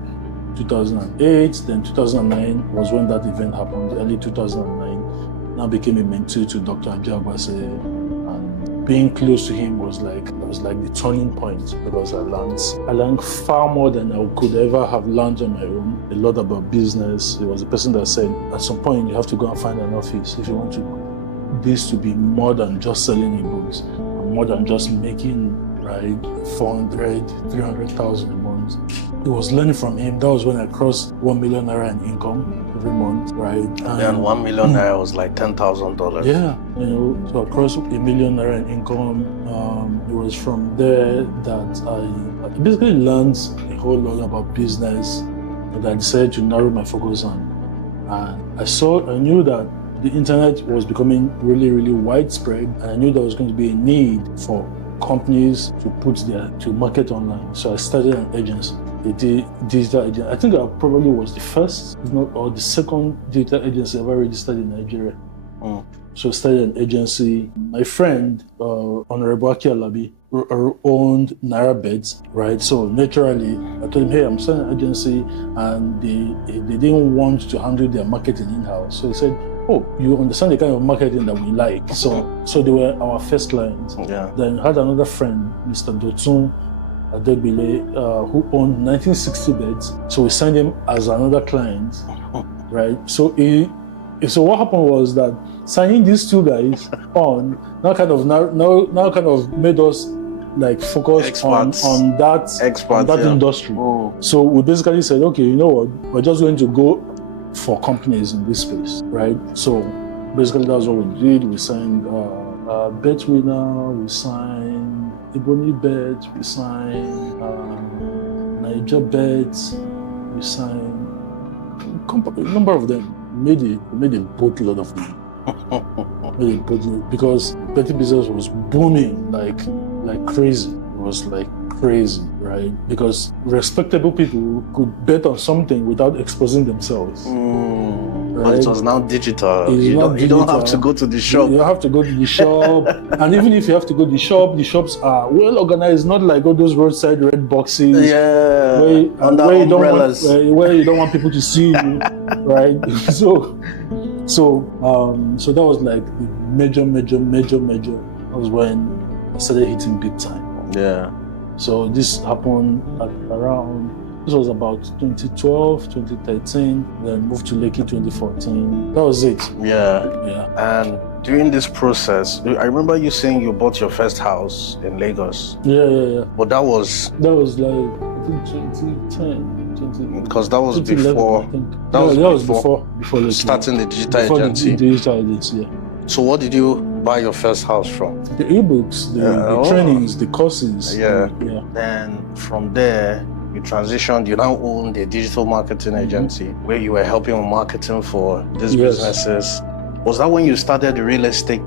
2008, then 2009 was when that event happened, early 2009. Now became a mentee to Dr. Achebe, and being close to him was like the turning point, because I learned far more than I could ever have learned on my own. A lot about business. He was the person that said, at some point you have to go and find an office if you want this to be more than just selling ebooks, and more than just making 400, 300,000 a month. It was learning from him. That was when I crossed 1 million naira in income every month, right? And 1 million naira was like $10,000. Yeah, so I crossed 1 million naira in income. It was from there that I basically learned a whole lot about business, that I decided to narrow my focus on. And I knew that the internet was becoming really, really widespread, and I knew there was going to be a need for companies to market online. So I started an agency, a digital agency. I think I probably was the first, if not, or the second digital agency ever registered in Nigeria. So I started an agency. My friend, Honorable Aki Alabi, owned Naira Beds, right? So naturally, I told him, hey, I'm starting an agency, and they didn't want to handle their marketing in-house. So he said, oh, you understand the kind of marketing that we like. So they were our first clients. Yeah. Then I had another friend, Mr. Dotun Adegbile, who owned 1960 Beds. So we signed him as another client, right? So what happened was that signing these two guys on now kind of made us like focus on that industry. So we basically said, okay, you know what? We're just going to go for companies in this space, right? So basically that's what we did. We signed Bet Winner, we signed Ebony Bet, we signed Niger Bet, we signed a number of them. We made a boatload of them. Because betting business was booming like crazy. It was like crazy, right? Because respectable people could bet on something without exposing themselves. Right? But it was now digital. You don't have to go to the shop. You don't have to go to the shop. And even if you have to go to the shops are well organized, not like all those roadside red boxes. Yeah. Where you don't want people to see you, right? So that was like major. That was when I started hitting big time. Yeah. So this happened this was about 2012, 2013, then moved to Lekki 2014. That was it. Yeah. And during this process, I remember you saying you bought your first house in Lagos. Yeah. But that was like, I think 2010. Because that was before. That was before Lekki. Starting the digital agency. The digital agency, yeah. So what did you buy your first house from? The ebooks, the trainings, the courses. Yeah. Then from there, you transitioned. You now own the digital marketing agency where you were helping with marketing for these businesses. Was that when you started the real estate?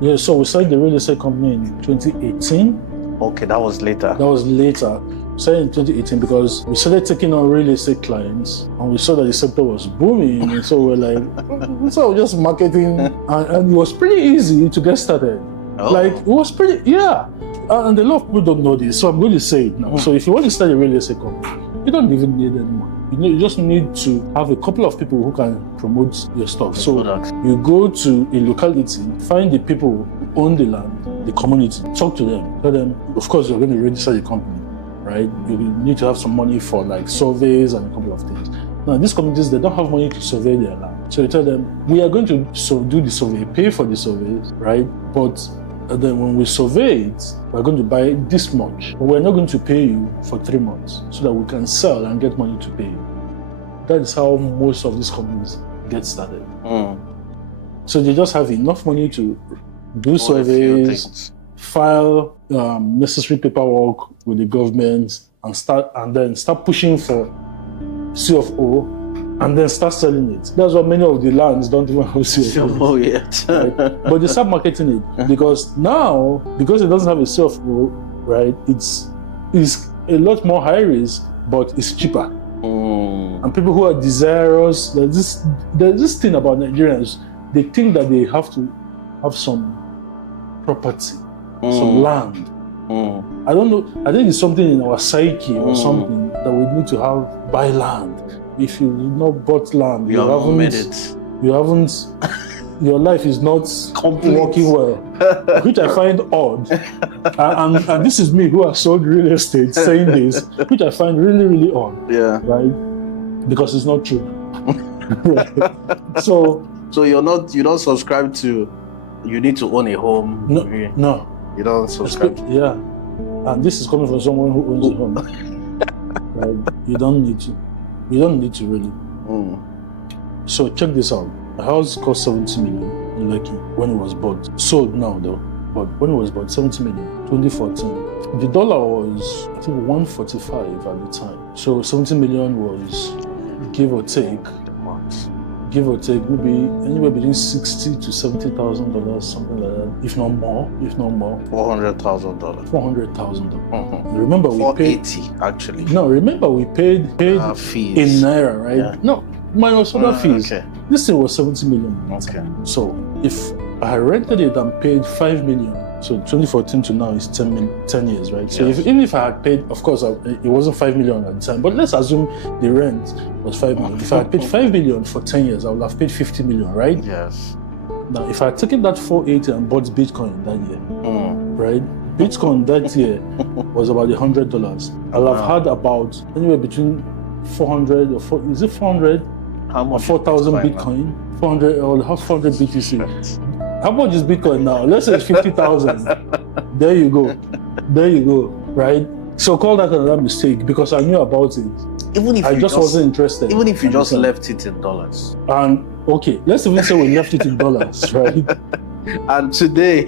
Yeah, so we started the real estate company in 2018. Okay, that was later. We started in 2018 because we started taking on real estate clients, and we saw that the sector was booming, and so we're like, so just marketing, and it was pretty easy to get started. Like, it was pretty, yeah. And a lot of people don't know this, so I'm going to say it now. So if you want to start a real estate company, you don't even need any money. You just need to have a couple of people who can promote your stuff. So you go to a locality, find the people who own the land, the community, talk to them, tell them, of course, you're going to register your company, right? You need to have some money for like surveys and a couple of things. Now, these communities, they don't have money to survey their land. So you tell them, we are going to do the survey, pay for the surveys, right? But then when we survey it, we're going to buy this much. But we're not going to pay you for 3 months so that we can sell and get money to pay you. That is how most of these companies get started. So they just have enough money to do surveys, file necessary paperwork with the government, and then start pushing for CFO, and then start selling it. That's why many of the lands don't even have CFO yet. Right? But they start marketing it because now, because it doesn't have a CFO, right? It's a lot more high risk, but it's cheaper. And people who are desirous, there's this thing about Nigerians, they think that they have to have some property, some land. I don't know, I think it's something in our psyche or something that we need to buy land. If you've not bought land, you haven't made it. Your life is not working well, which I find odd. And this is me who has sold real estate saying this, which I find really, really odd. Yeah. Right? Because it's not true. So you don't subscribe to, you need to own a home? No. You don't subscribe? Yeah. And this is coming from someone who owns a home. Right? You don't need to. You don't need to really. So check this out. The house cost 70 million in Lekki when it was bought. Sold now though, but when it was bought, 70 million, 2014. The dollar was, I think, 145 at the time. So 70 million was, give or take, maybe anywhere between $60,000 to $70,000, something like that, if not more. $400,000. $400,000. Remember, we paid 80 actually. No, remember we paid fees in naira, right? Yeah. No, minus other fees. Okay. This thing was 70 million. Okay. So if I rented it and paid 5 million, so 2014 to now is 10 years, right? So even if I had paid, of course, it wasn't 5 million at the time, but let's assume the rent was 5 million. If I had paid 5 million for 10 years, I would have paid 50 million, right? Yes. Now, if I had taken that 480 and bought Bitcoin that year, right? Bitcoin that year was about $100. I'll have had about anywhere between 400 or 400? How much? 4,000 Bitcoin. 400 or 400 BTC. How much is Bitcoin now? Let's say it's 50,000. There you go, right? So call that another mistake because I knew about it. Even if I just wasn't interested. Even if you just left it in dollars. And okay, let's even say we left it in dollars, right? And today,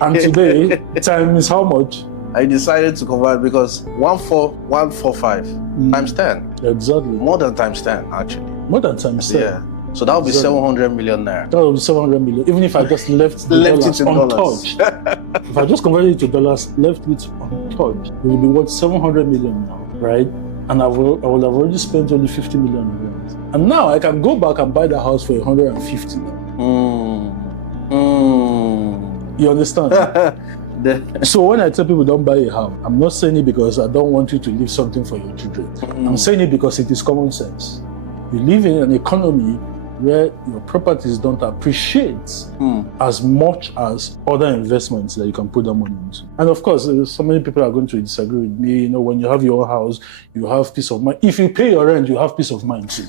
times how much? I decided to convert because 145 times 10. Exactly. More than times 10, actually. More than times 10. Yeah. So that would be 700 million naira. That would be 700 million, even if I just left it untouched. If I just converted it to dollars, left it untouched, it would be worth 700 million now, right? And I would have already spent only 50 million in rent. And now I can go back and buy the house for 150 now. You understand? So when I tell people don't buy a house, I'm not saying it because I don't want you to leave something for your children. I'm saying it because it is common sense. You live in an economy where your properties don't appreciate as much as other investments that you can put that money into. And of course, so many people are going to disagree with me. You know, when you have your own house, you have peace of mind. If you pay your rent, you have peace of mind too.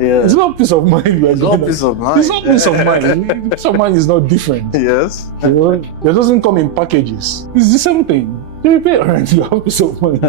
Yeah. It's not peace of mind. It's not peace of mind. It's not peace of mind. Peace of mind is not different. Yes. You know, it doesn't come in packages. It's the same thing. You pay rent, you have peace of mind.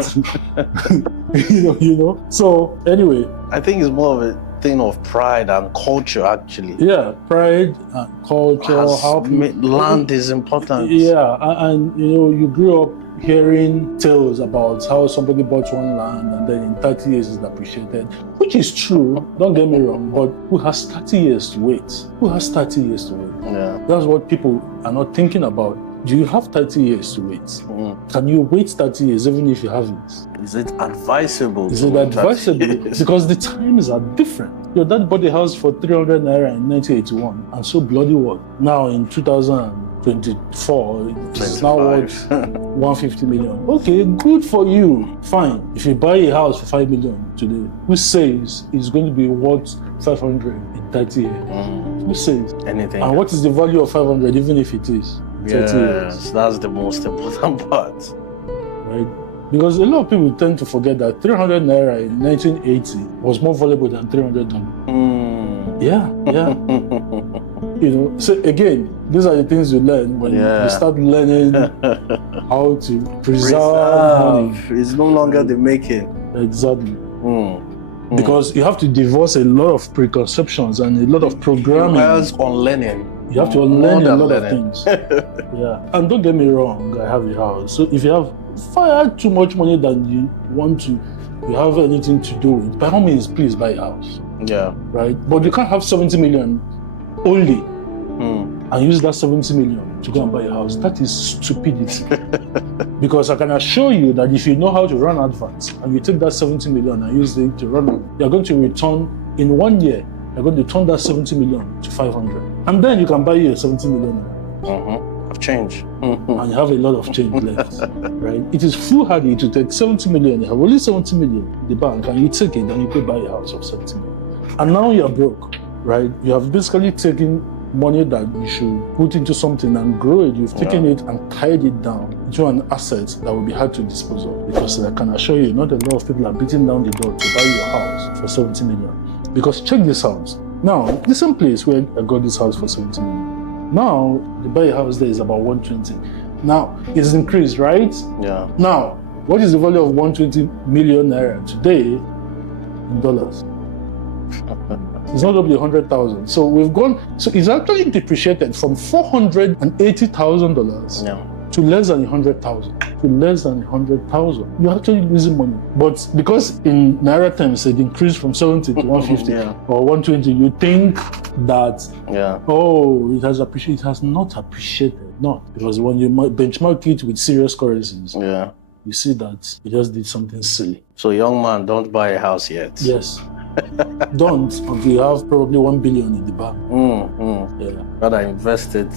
you know. So anyway, I think it's more of a thing of pride and culture, actually. Yeah, pride and culture. How land is important. Yeah, and you know, you grew up hearing tales about how somebody bought one land and then in 30 years it's appreciated, which is true, don't get me wrong, but who has 30 years to wait? Who has 30 years to wait? Yeah. That's what people are not thinking about. Do you have 30 years to wait? Can you wait 30 years even if you haven't? Is it advisable? Is it advisable? Because the times are different. Your dad bought a house for 300 naira in 1981 and so bloody what? Now in 2024, it's now worth 150 million. Okay, good for you. Fine. If you buy a house for 5 million today, who says it's going to be worth 500 in 30 years? Who says? Anything. And what is the value of 500 even if it is 30 years? Yes, that's the most important part. Right? Because a lot of people tend to forget that 300 naira in 1980 was more valuable than $300. Yeah. So again, these are the things you learn when you start learning how to preserve money. It's no longer the making. Exactly. Because you have to divorce a lot of preconceptions and a lot of programming. It on learning. You have to unlearn a lot of things. Yeah. And don't get me wrong, I have a house. So if you have far too much money than you want to, you have anything to do with, by all means, please buy a house. Yeah. Right? But you can't have 70 million only and use that 70 million to go and buy a house. That is stupidity. Because I can assure you that if you know how to run adverts and you take that 70 million and use it to run it, you're going to return in 1 year. You're going to turn that 70 million to 500. And then you can buy you a 70 million. Of change. And you have a lot of change left. Right? It is foolhardy to take 70 million. You have only 70 million in the bank and you take it and you could buy a house of 70 million. And now you're broke. Right? You have basically taken money that you should put into something and grow it. You've taken it and tied it down into an asset that will be hard to dispose of. Because I can assure you, not a lot of people are beating down the door to buy your house for 70 million. Because check this out. Now, the same place where I got this house for 70 million. Now, the buy a house there is about 120. Now, it's increased, right? Yeah. Now, what is the value of 120 million naira today in dollars? It's not going to be 100,000. So we've gone, so it's actually depreciated from $480,000 to less than 100,000. To less than 100,000. You're actually losing money. But because in naira terms it increased from 70 to 150 or 120, you think that it has appreciated. It has not appreciated. Not because when you benchmark it with serious currencies, you see that you just did something silly. So young man, don't buy a house yet. Yes. Don't until you have probably 1 billion in the bank. Rather invest it.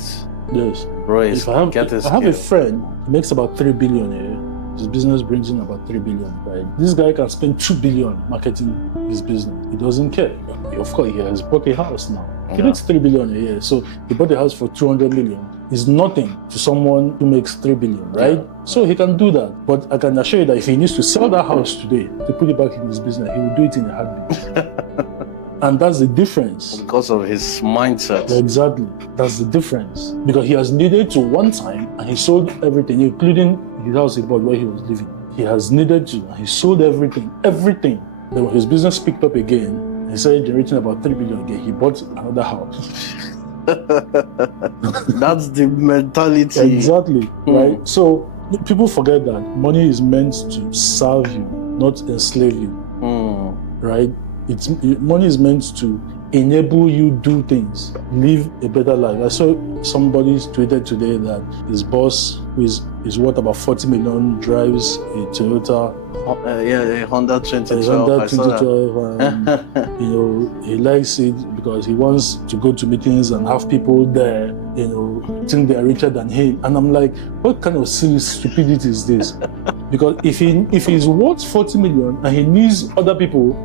Yes. Bro, I have a friend, he makes about 3 billion a year. His business brings in about 3 billion, right? This guy can spend 2 billion marketing his business. He doesn't care. Of course, he has bought a house now. He makes 3 billion a year. So he bought a house for 200 million. It's nothing to someone who makes 3 billion, right? So he can do that. But I can assure you that if he needs to sell that house today to put it back in his business, he will do it in a heartbeat. And that's the difference. Because of his mindset. Exactly. That's the difference. Because he has needed to one time and he sold everything, including his house he bought where he was living. He has needed to and he sold everything. Then when his business picked up again, he started generating about 3 billion again. He bought another house. That's the mentality. Exactly. Right? So people forget that money is meant to serve you, not enslave you. Right? Money is meant to enable you do things, live a better life. I saw somebody tweeted today that his boss, who is worth about 40 million, drives a Toyota. A Honda 2012. And, he likes it because he wants to go to meetings and have people there, think they are richer than him. And I'm like, what kind of silly stupidity is this? Because if he's worth 40 million and he needs other people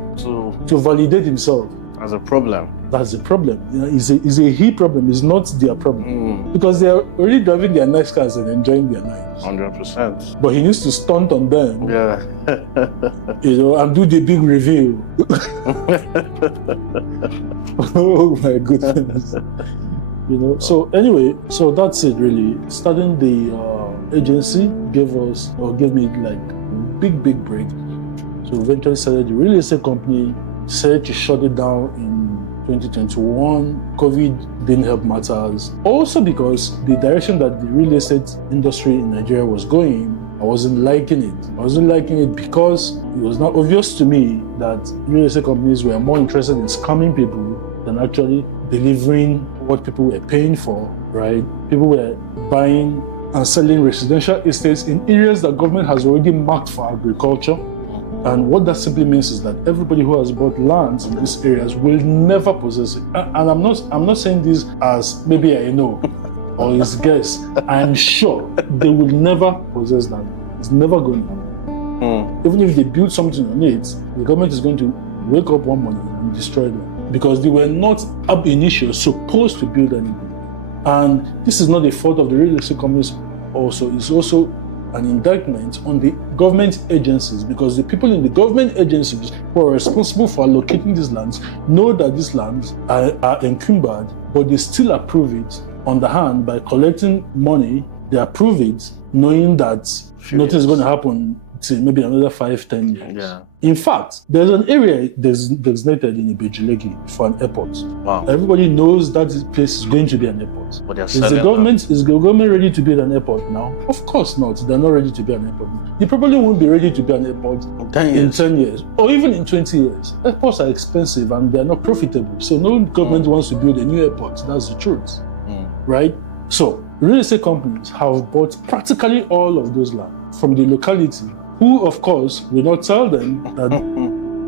to validate himself, that's a problem. That's the problem. It's a he problem. It's not their problem. Because they are already driving their nice cars and enjoying their lives. 100%. But he needs to stunt on them. Yeah. And do the big reveal. Oh my goodness. So anyway, so that's it really. Starting the agency gave me like big break. So eventually started the real estate company. Said to shut it down in 2021. COVID didn't help matters. Also because the direction that the real estate industry in Nigeria was going, I wasn't liking it. I wasn't liking it because it was not obvious to me that real estate companies were more interested in scamming people than actually delivering what people were paying for, right? People were buying and selling residential estates in areas that government has already marked for agriculture. And what that simply means is that everybody who has bought lands in these areas will never possess it. And I'm not saying this as maybe I know or his guess. I'm sure they will never possess that. It's never going to happen. Even if they build something on it, the government is going to wake up one morning and destroy them because they were not ab initio supposed to build anything. And this is not the fault of the real estate companies also. It's also an indictment on the government agencies, because the people in the government agencies who are responsible for allocating these lands know that these lands are encumbered, but they still approve it on the hand by collecting money. They approve it knowing that nothing is going to happen till maybe another 5-10 years. Yeah. In fact, there's an area designated in Ibejuleki for an airport. Wow. Everybody knows that this place is going to be an airport. But they're Is the government ready to build an airport now? Of course not. They're not ready to build an airport. They probably won't be ready to build an airport in 10 years or even in 20 years. Airports are expensive and they're not profitable. So no government wants to build a new airport. That's the truth. Right? So real estate companies have bought practically all of those land from the locality, who of course will not tell them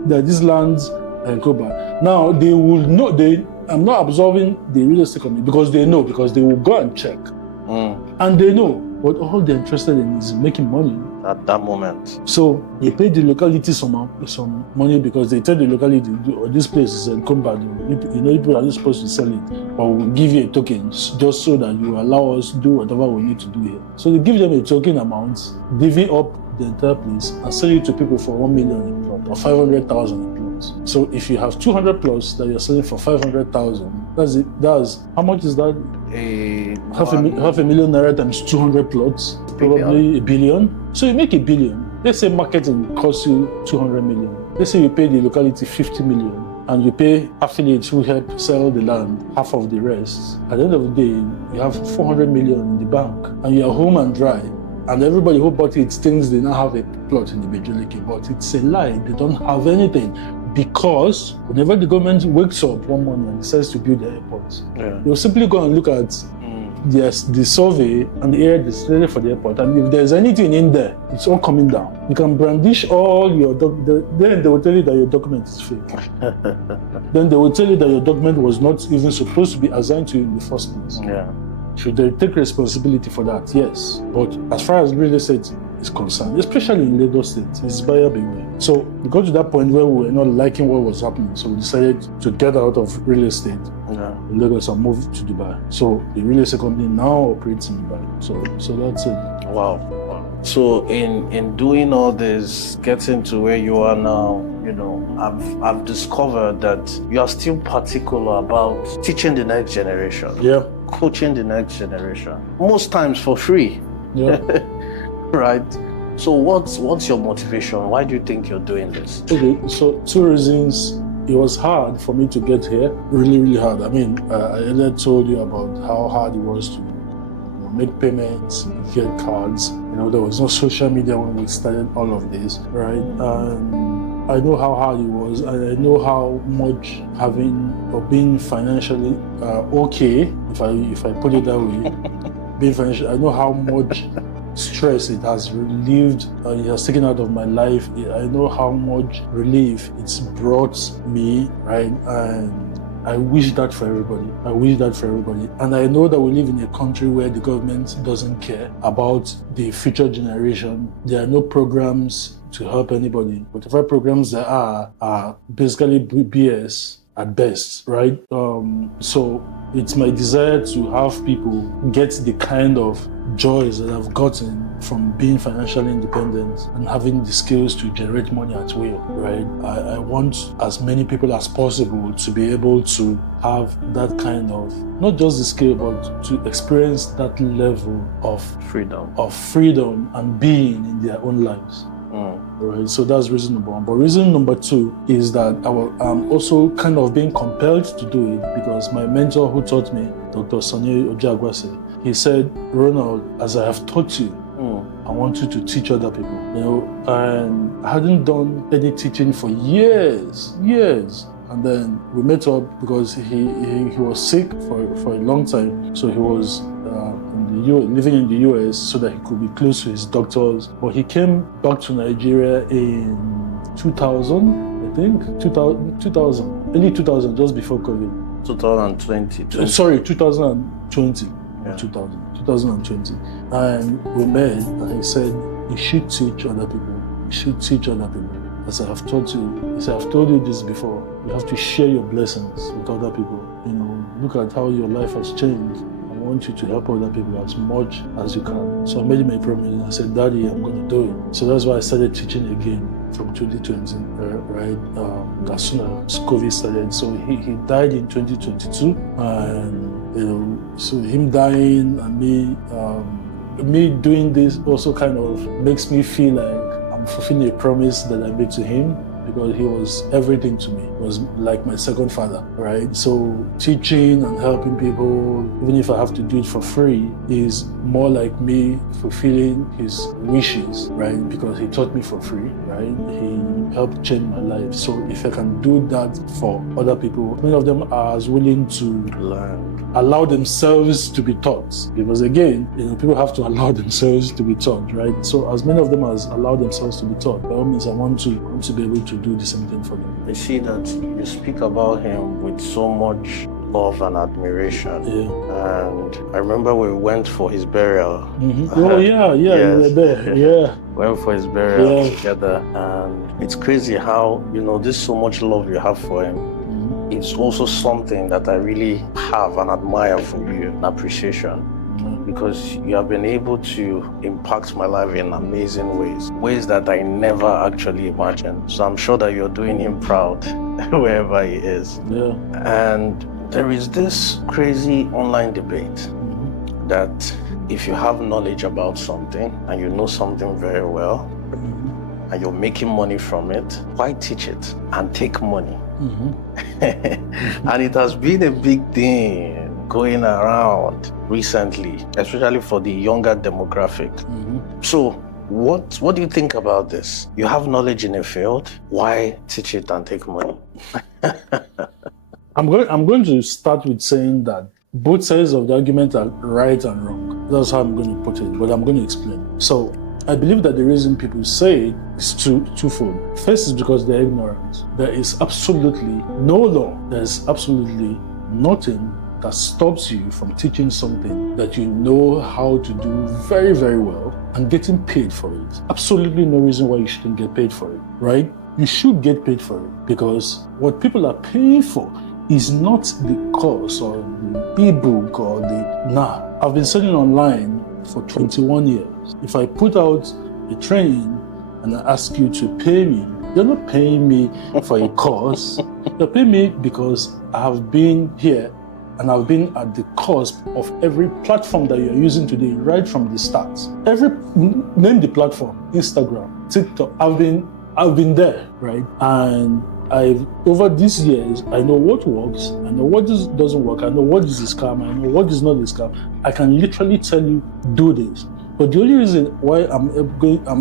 that these lands are encumbered. Now they will know. I'm not absolving the real estate company because they know, because they will go and check, and they know. But all they're interested in is making money at that moment. So they pay the locality some money because they tell the locality, oh, this place is encumbered. People are not supposed to sell it, or we'll give you a token just so that you allow us to do whatever we need to do here. So they give them a token amount, divvy up the entire place, and sell it to people for 1 million a plot or 500,000 a plot. So if you have 200 plots that you're selling for 500,000, that's it. That's how much is that? Half a million naira times 200 plots, probably a billion. So you make a billion. Let's say marketing costs you 200 million. Let's say you pay the locality 50 million. And you pay affiliates who help sell the land half of the rest. At the end of the day, you have 400 million in the bank, and you are home and dry. And everybody who bought it thinks they now have a plot in the Ibejuleki, but it's a lie. They don't have anything, because whenever the government wakes up one morning and decides to build the airport, they'll simply go and look at the survey and the area designated for the airport, and if there's anything in there, it's all coming down. You can brandish all your then they will tell you that your document is fake. Then they will tell you that your document was not even supposed to be assigned to you in the first place. Should they take responsibility for that? Yes. But as far as real estate is concerned, especially in Lagos State, it's buyer beware. So we got to that point where we were not liking what was happening, so we decided to get out of real estate in Lagos and move to Dubai. So the real estate company now operates in Dubai. So that's it. Wow. So in doing all this, getting to where you are now, I've discovered that you are still particular about teaching the next generation. Coaching the next generation. Most times for free. Right? So what's your motivation? Why do you think you're doing this? Okay, so 2 reasons. It was hard for me to get here. Really, really hard. I mean, I earlier told you about how hard it was to make payments, get cards. There was no social media when we started all of this, right? I know how hard it was, and I know how much being financially okay, if I put it that way, being financially, I know how much stress it has relieved, it has taken out of my life. I know how much relief it's brought me, right? And I wish that for everybody. And I know that we live in a country where the government doesn't care about the future generation. There are no programs to help anybody. Whatever programs there are basically BS at best, right? So it's my desire to have people get the kind of joys that I've gotten from being financially independent and having the skills to generate money at will, right? I want as many people as possible to be able to have that kind of, not just the skill, but to experience that level of freedom and being in their own lives. Right, so that's reason number 1. But reason number 2 is that I'm also kind of being compelled to do it because my mentor who taught me, Dr. Sonny Ojiagwase, he said, Ronald, as I have taught you, I want you to teach other people. And I hadn't done any teaching for years. And then we met up because he was sick for a long time. So he was living in the US so that he could be close to his doctors. But he came back to Nigeria in 2000, I think, 2000, early 2000, just before COVID. 2020. Sorry, 2020. Yeah. 2020. And we met, and he said, you should teach other people. You should teach other people. As I have taught you, he said, I've told you this before. You have to share your blessings with other people. You know, look at how your life has changed. I want you to help other people as much as you can. So I made him a promise, and I said, Daddy, I'm going to do it. So that's why I started teaching again from 2020, right? As soon as COVID started. So he died in 2022, and you know, so him dying and me doing this also kind of makes me feel like I'm fulfilling a promise that I made to him, because he was everything to me. He was like my second father, right? So teaching and helping people, even if I have to do it for free, is more like me fulfilling his wishes, right? Because he taught me for free, right? He helped change my life. So if I can do that for other people, many of them are as willing to learn, allow themselves to be taught. Because again, you know, people have to allow themselves to be taught, right? So as many of them as allow themselves to be taught, by all means, I want to be able to do the same thing for them. I see that you speak about him with so much love and admiration. Yeah. And I remember we went for his burial. Mm-hmm. Oh yeah, Yes. you were there. Yeah. Went for his burial Yeah. together. And it's crazy how, you know, there's so much love you have for him. Mm-hmm. It's also something that I really have and admire from you, an appreciation. Because you have been able to impact my life in amazing ways that I never actually imagined. So I'm sure that you're doing him proud wherever he is. Yeah. And there is this crazy online debate that if you have knowledge about something and you know something very well, and you're making money from it, why teach it and take money? And it has been a big thing going around recently, especially for the younger demographic. So what do you think about this? You have knowledge in a field, why teach it and take money? I'm going to start with saying that both sides of the argument are right and wrong. That's how I'm going to put it, but I'm going to explain. So I believe that the reason people say it is twofold. First is because they're ignorant. There is absolutely no law. There's absolutely nothing that stops you from teaching something that you know how to do very, very well and getting paid for it. Absolutely no reason why you shouldn't get paid for it, right? You should get paid for it, because what people are paying for is not the course or the ebook or I've been selling online for 21 years. If I put out a training and I ask you to pay me, you're not paying me for a course. You're paying me because I have been here and I've been at the cusp of every platform that you're using today, right from the start. Name the platform, Instagram, TikTok. I've been there, right? And over these years, I know what works, I know what doesn't work, I know what is a scam, I know what is not a scam. I can literally tell you, do this. But the only reason why I'm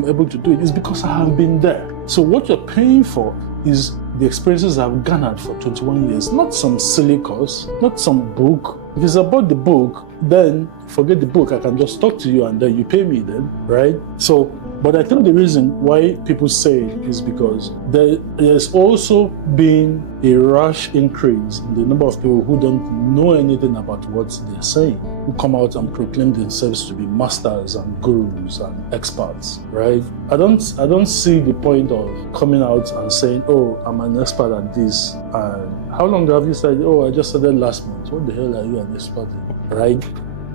able to do it is because I have been there. So what you're paying for is the experiences I've garnered for 21 years, not some silly course, not some book. If it's about the book, then forget the book. I can just talk to you and then you pay me then, right? So, but I think the reason why people say it is because there's also been a rash increase in the number of people who don't know anything about what they're saying, who come out and proclaim themselves to be masters and gurus and experts, right? I don't see the point of coming out and saying, oh, I'm an expert at this. And how long have you said, oh, I just started last month. What the hell are you an expert in, right?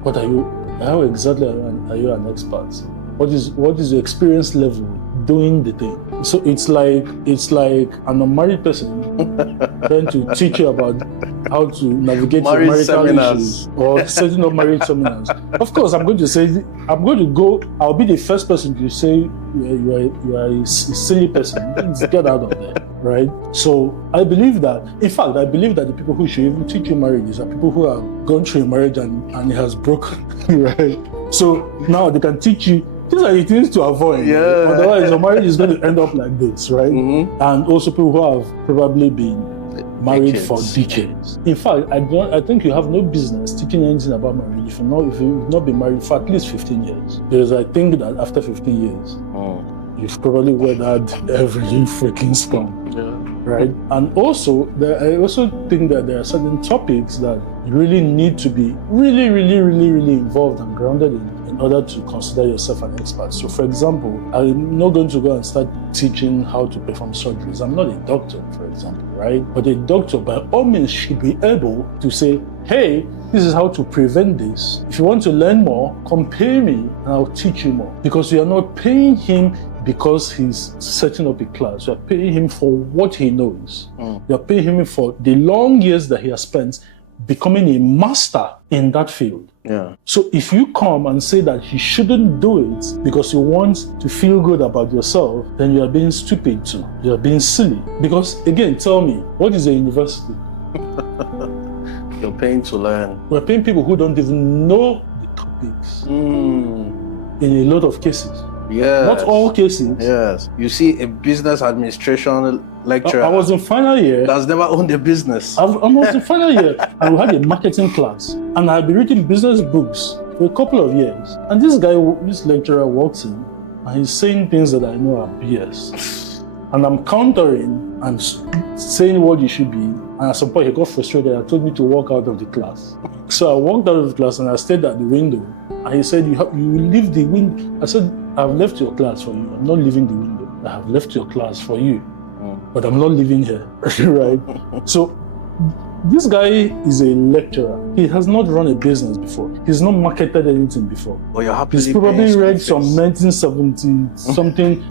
What are you, how exactly are you an expert? What is your experience level doing the thing? So it's like an unmarried person trying to teach you about how to navigate your marital issues or setting up marriage seminars. Of course, I'll be the first person to say you are a silly person. Get out of there, right? So I believe that the people who should even teach you marriages are people who have gone through a marriage and it has broken, right? So now they can teach you. These are the things to avoid. Yeah. Otherwise, your marriage is going to end up like this, right? Mm-hmm. And also people who have probably been married for decades. In fact, I think you have no business teaching anything about marriage if you've not been married for at least 15 years. Because I think that after 15 years, you've probably weathered every freaking storm. Yeah. Right? And also, I also think that there are certain topics that you really need to be really, really, really, really involved and grounded in order to consider yourself an expert. So, for example, I'm not going to go and start teaching how to perform surgeries. I'm not a doctor, for example, right? But a doctor, by all means, should be able to say, hey, this is how to prevent this. If you want to learn more, come pay me and I'll teach you more. Because you are not paying him because he's setting up a class. You are paying him for what he knows. You are paying him for the long years that he has spent becoming a master in that field. Yeah. So if you come and say that you shouldn't do it because you want to feel good about yourself, then you are being stupid too. You are being silly. Because again, tell me, what is a university? You're paying to learn. We're paying people who don't even know the topics in a lot of cases. Yes. Not all cases. Yes. You see a business administration lecturer. I was in final year. That's never owned a business. I was in final year and we had a marketing class. And I had been reading business books for a couple of years. And this lecturer walks in and he's saying things that I know are BS. And I'm countering and saying what you should be. And at some point he got frustrated and told me to walk out of the class. So I walked out of the class and I stayed at the window. And he said, you leave the window. I said, I've left your class for you. I'm not leaving the window. I have left your class for you. But I'm not living here, right? So this guy is a lecturer. He has not run a business before. He's not marketed anything before. Well, you're happy. He's probably read some 1970 something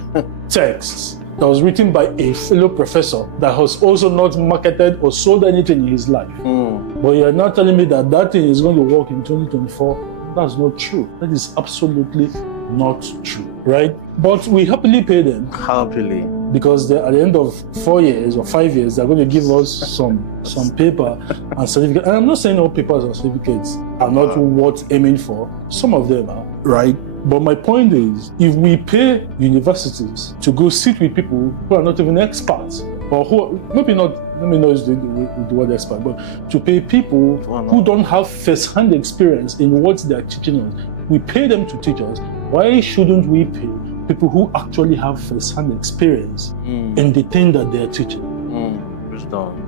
texts that was written by a fellow professor that has also not marketed or sold anything in his life. But you're now telling me that that thing is going to work in 2024. That's not true. That is absolutely not true, right? But we happily pay them. Happily. Because at the end of 4 years or 5 years, they're going to give us some paper and certificate. And I'm not saying all papers and certificates are not worth aiming for. Some of them are, right? But my point is, if we pay universities to go sit with people who are not even experts, or who maybe not, let me know is the word expert, but to pay people who don't have first-hand experience in what they are teaching us, we pay them to teach us. Why shouldn't we pay people who actually have first-hand experience in the thing that they are teaching?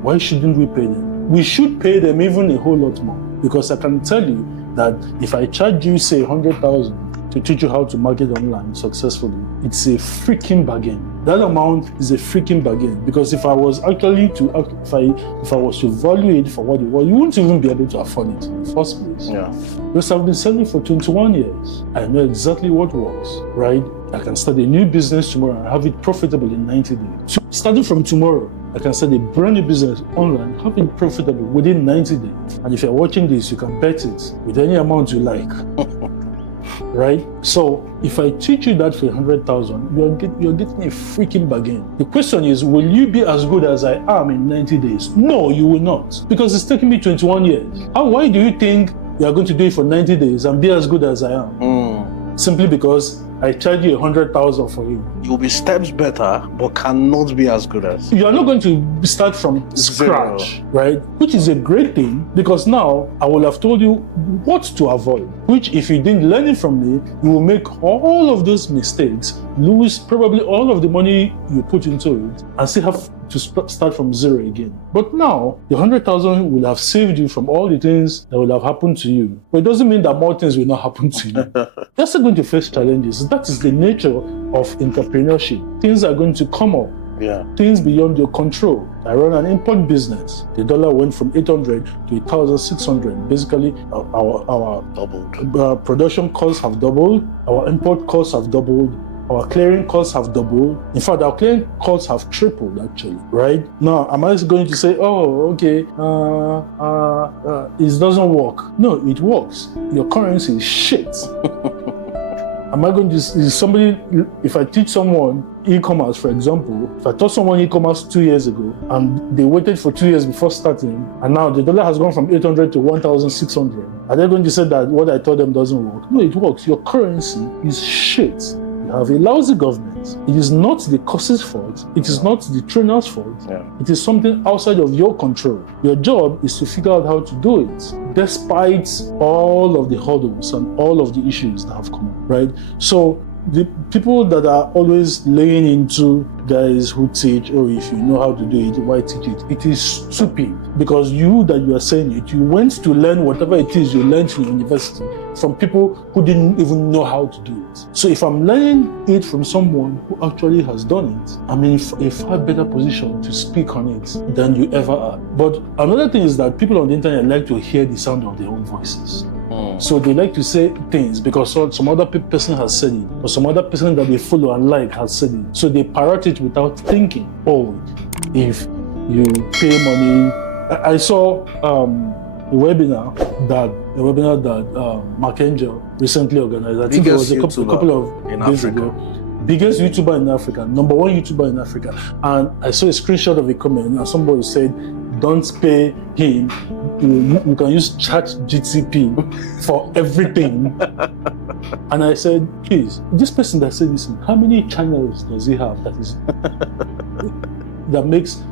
Why shouldn't we pay them? We should pay them even a whole lot more, because I can tell you that if I charge you, say, 100,000 to teach you how to market online successfully, it's a freaking bargain. That amount is a freaking bargain, because if I was actually if I was to value it for what it was, you wouldn't even be able to afford it in the first place. Yeah. Because I've been selling for 21 years. I know exactly what works, right? I can start a new business tomorrow and have it profitable in 90 days. So starting from tomorrow, I can start a brand new business online, have it profitable within 90 days. And if you're watching this, you can bet it with any amount you like. Right? So if I teach you that for 100,000, you're getting a freaking bargain. The question is, will you be as good as I am in 90 days? No, you will not. Because it's taking me 21 years. Why do you think you are going to do it for 90 days and be as good as I am? Simply because I charge you 100,000 for you. You'll be steps better, but cannot be as good as. You are not going to start from scratch, right? Which is a great thing, because now I will have told you what to avoid. Which, if you didn't learn it from me, you will make all of those mistakes, lose probably all of the money you put into it, and still have to start from zero again. But now, the 100,000 will have saved you from all the things that will have happened to you. But it doesn't mean that more things will not happen to you. You're still going to face challenges. That is the nature of entrepreneurship. Things are going to come up. Yeah. Things beyond your control. I run an import business. The dollar went from 800 to 1,600. Basically, our doubled. Production costs have doubled. Our import costs have doubled. Our clearing costs have doubled. In fact, our clearing costs have tripled, actually, right? Now, am I going to say, oh, okay, it doesn't work? No, it works. Your currency is shit. Am I going to, is somebody, if I teach someone e-commerce, for example, if I taught someone e-commerce 2 years ago and they waited for 2 years before starting, and now the dollar has gone from 800 to 1,600, are they going to say that what I taught them doesn't work? No, it works. Your currency is shit. You have a lousy government. It is not the course's fault. It is not the trainer's fault. Yeah. It is something outside of your control. Your job is to figure out how to do it, despite all of the hurdles and all of the issues that have come up, right? So the people that are always laying into guys who teach, or if you know how to do it, why teach it? It is stupid, because you are saying it, you went to learn whatever it is you learned in university from people who didn't even know how to do it. So if I'm learning it from someone who actually has done it, I'm in a far better position to speak on it than you ever are. But another thing is that people on the internet like to hear the sound of their own voices. So they like to say things because some other person has said it, or some other person that they follow and like has said it. So they parrot it without thinking. Oh, if you pay money. I saw a webinar that Mark Angel recently organized. I think it was a couple of days ago. Biggest YouTuber in Africa, number one YouTuber in Africa. And I saw a screenshot of a comment, and somebody said, "Don't pay him. You can use ChatGPT for everything." And I said, please, this person that said this, how many channels does he have that makes,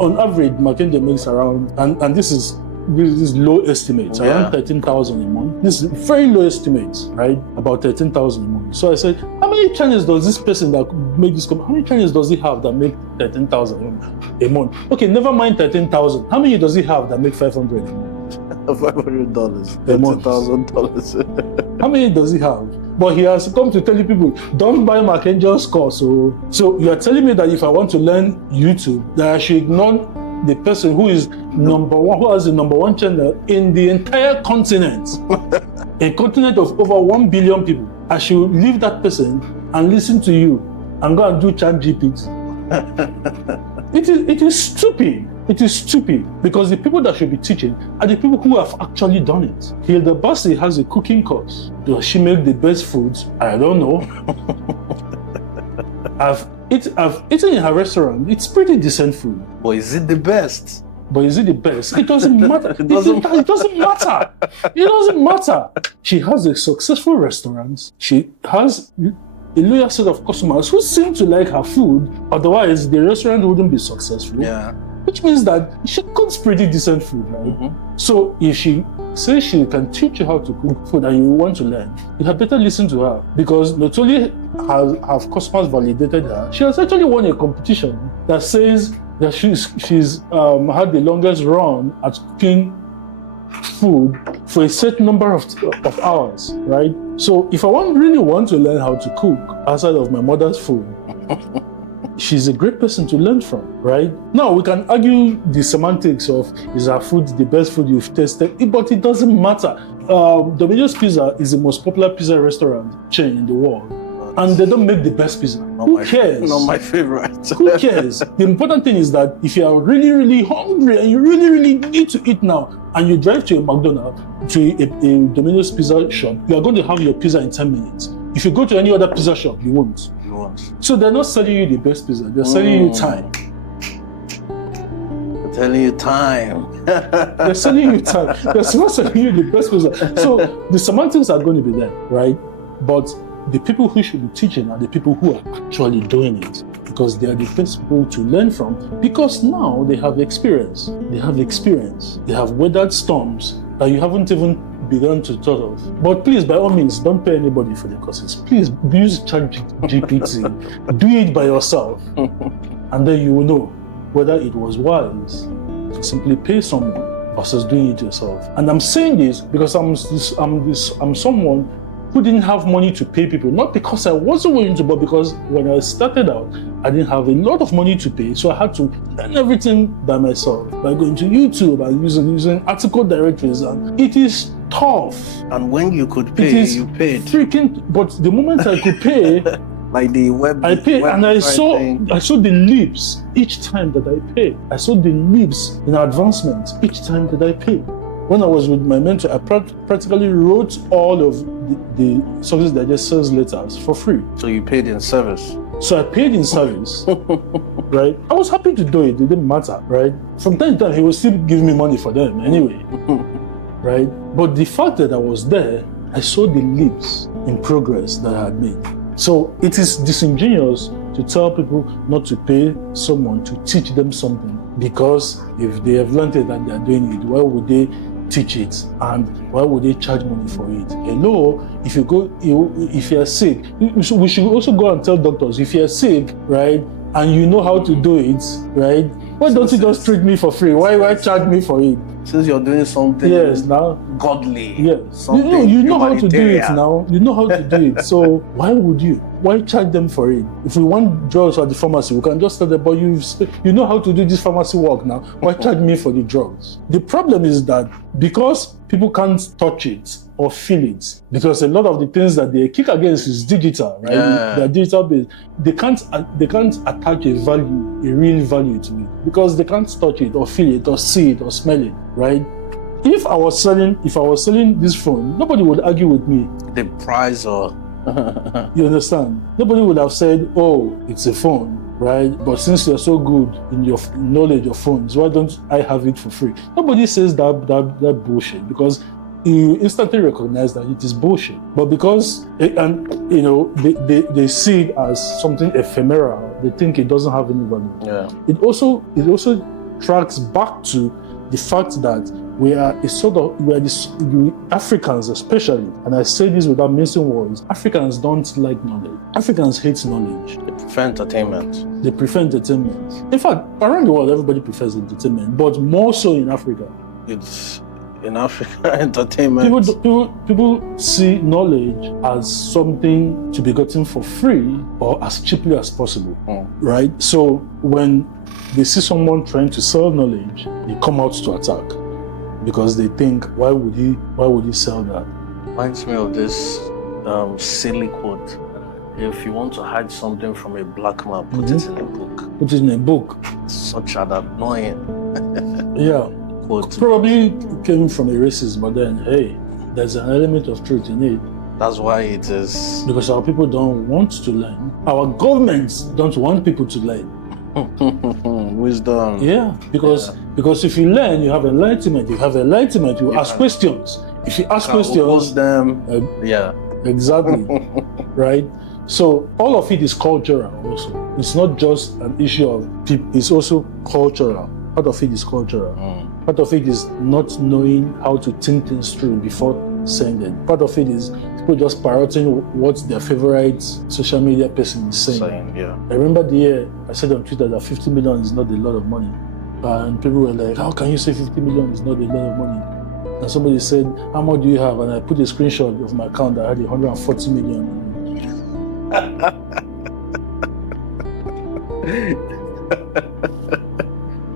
on average, Mackenzie makes around, and this is low estimates, around 13,000 a month. This is very low estimates, right? About 13,000 a month. So I said, how many channels does this person that made this comment, how many channels does he have that make 13,000 a month? Okay, never mind 13,000. How many does he have that make 500 a month? $500, $13,000. How many does he have? But he has come to tell you people, don't buy Mark Angel's course. So you are telling me that if I want to learn YouTube, that I should ignore the person who is number one, who has the number one channel in the entire continent, a continent of over 1 billion people. I should leave that person and listen to you and go and do ChatGPT. It is stupid. It is stupid, because the people that should be teaching are the people who have actually done it. Hilda Bassi has a cooking course. Does she make the best foods? I don't know. I've eaten in her restaurant. It's pretty decent food. But is it the best? It doesn't matter. It doesn't matter. It doesn't matter. She has a successful restaurant. She has a loyal set of customers who seem to like her food. Otherwise, the restaurant wouldn't be successful. Yeah. Which means that she cooks pretty decent food, right? Mm-hmm. So if she says she can teach you how to cook food and you want to learn, you had better listen to her, because not only have customers validated her, she has actually won a competition that says that she's had the longest run at cooking food for a certain number of hours, right? So if I really want to learn how to cook outside of my mother's food, she's a great person to learn from, right? Now, we can argue the semantics of, is our food the best food you've tasted? But it doesn't matter. Domino's Pizza is the most popular pizza restaurant chain in the world. And they don't make the best pizza. Who cares? Not my favorite. Who cares? The important thing is that if you are really, really hungry and you really, really need to eat now, and you drive to a McDonald's, to a Domino's Pizza shop, you are going to have your pizza in 10 minutes. If you go to any other pizza shop, you won't. So they're not selling you the best pizza, they're selling you time. They're telling you time. They're selling you time. They're not selling you the best pizza. So the semantics are going to be there, right? But the people who should be teaching are the people who are actually doing it, because they are the best people to learn from, because now they have experience. They have weathered storms that you haven't even begun to thought of. But please, by all means, don't pay anybody for the courses. Please use ChatGPT. Do it by yourself, and then you will know whether it was wise to simply pay someone versus doing it yourself. And I'm saying this because I'm someone who didn't have money to pay people, not because I wasn't willing to, but because when I started out, I didn't have a lot of money to pay, so I had to learn everything by myself, by going to YouTube and using article directories, and it is tough. And when you could pay, you paid. But the moment I could pay, like the web, I paid, and I saw the leaps each time that I paid. I saw the leaps in advancement each time that I paid. When I was with my mentor, I practically wrote all of the Success Digest sales letters for free. So you paid in service? So I paid in service, right? I was happy to do it. It didn't matter, right? From time to time, he would still give me money for them anyway, right? But the fact that I was there, I saw the leaps in progress that I had made. So it is disingenuous to tell people not to pay someone to teach them something, because if they have learned it and they are doing it, why would they teach it, and why would they charge money for it? Hello, if you're sick, we should also go and tell doctors, if you're sick, right, and you know how to do it, right, why don't you just treat me for free? Why charge me for it? Since you're doing something now godly. Yes. Something you know how to do it now. You know how to do it. So why would you? Why charge them for it? If we want drugs at the pharmacy, we can just tell them, but you know how to do this pharmacy work now. Why charge me for the drugs? The problem is that because people can't touch it or feel it, because a lot of the things that they kick against is digital, right? Yeah. They're digital based. They can't attach a real value to it, because they can't touch it or feel it or see it or smell it, right? If I was selling this phone, nobody would argue with me. The price or you understand? Nobody would have said, oh, it's a phone, right? But since you're so good in your knowledge of phones, why don't I have it for free? Nobody says that bullshit, because you instantly recognize that it is bullshit. But because, they see it as something ephemeral, they think it doesn't have any value. Yeah. It also tracks back to the fact that we are Africans especially, and I say this without mincing words, Africans don't like knowledge. Africans hate knowledge. They prefer entertainment. They prefer entertainment. In fact, around the world, everybody prefers entertainment, but more so in Africa. It's in Africa, entertainment. People see knowledge as something to be gotten for free or as cheaply as possible, right? So when they see someone trying to sell knowledge, they come out to attack, because they think, why would he sell that? Reminds me of this silly quote. If you want to hide something from a black man, put it in a book. Put it in a book. Such an annoying quote. Probably came from a racist, but then, hey, there's an element of truth in it. That's why it is. Because our people don't want to learn. Our governments don't want people to learn. Wisdom. Yeah, because if you learn, you have enlightenment. You have enlightenment, you ask questions. If you ask questions, them. Exactly. Right? So all of it is cultural also. It's not just an issue of people, it's also cultural. Part of it is cultural. Part of it is not knowing how to think things through before saying it. Part of it is people just parroting what their favorite social media person is saying. I remember the year I said on Twitter that 50 million is not a lot of money. And people were like, how can you say 50 million is not a lot of money? And somebody said, how much do you have? And I put a screenshot of my account that had 140 million.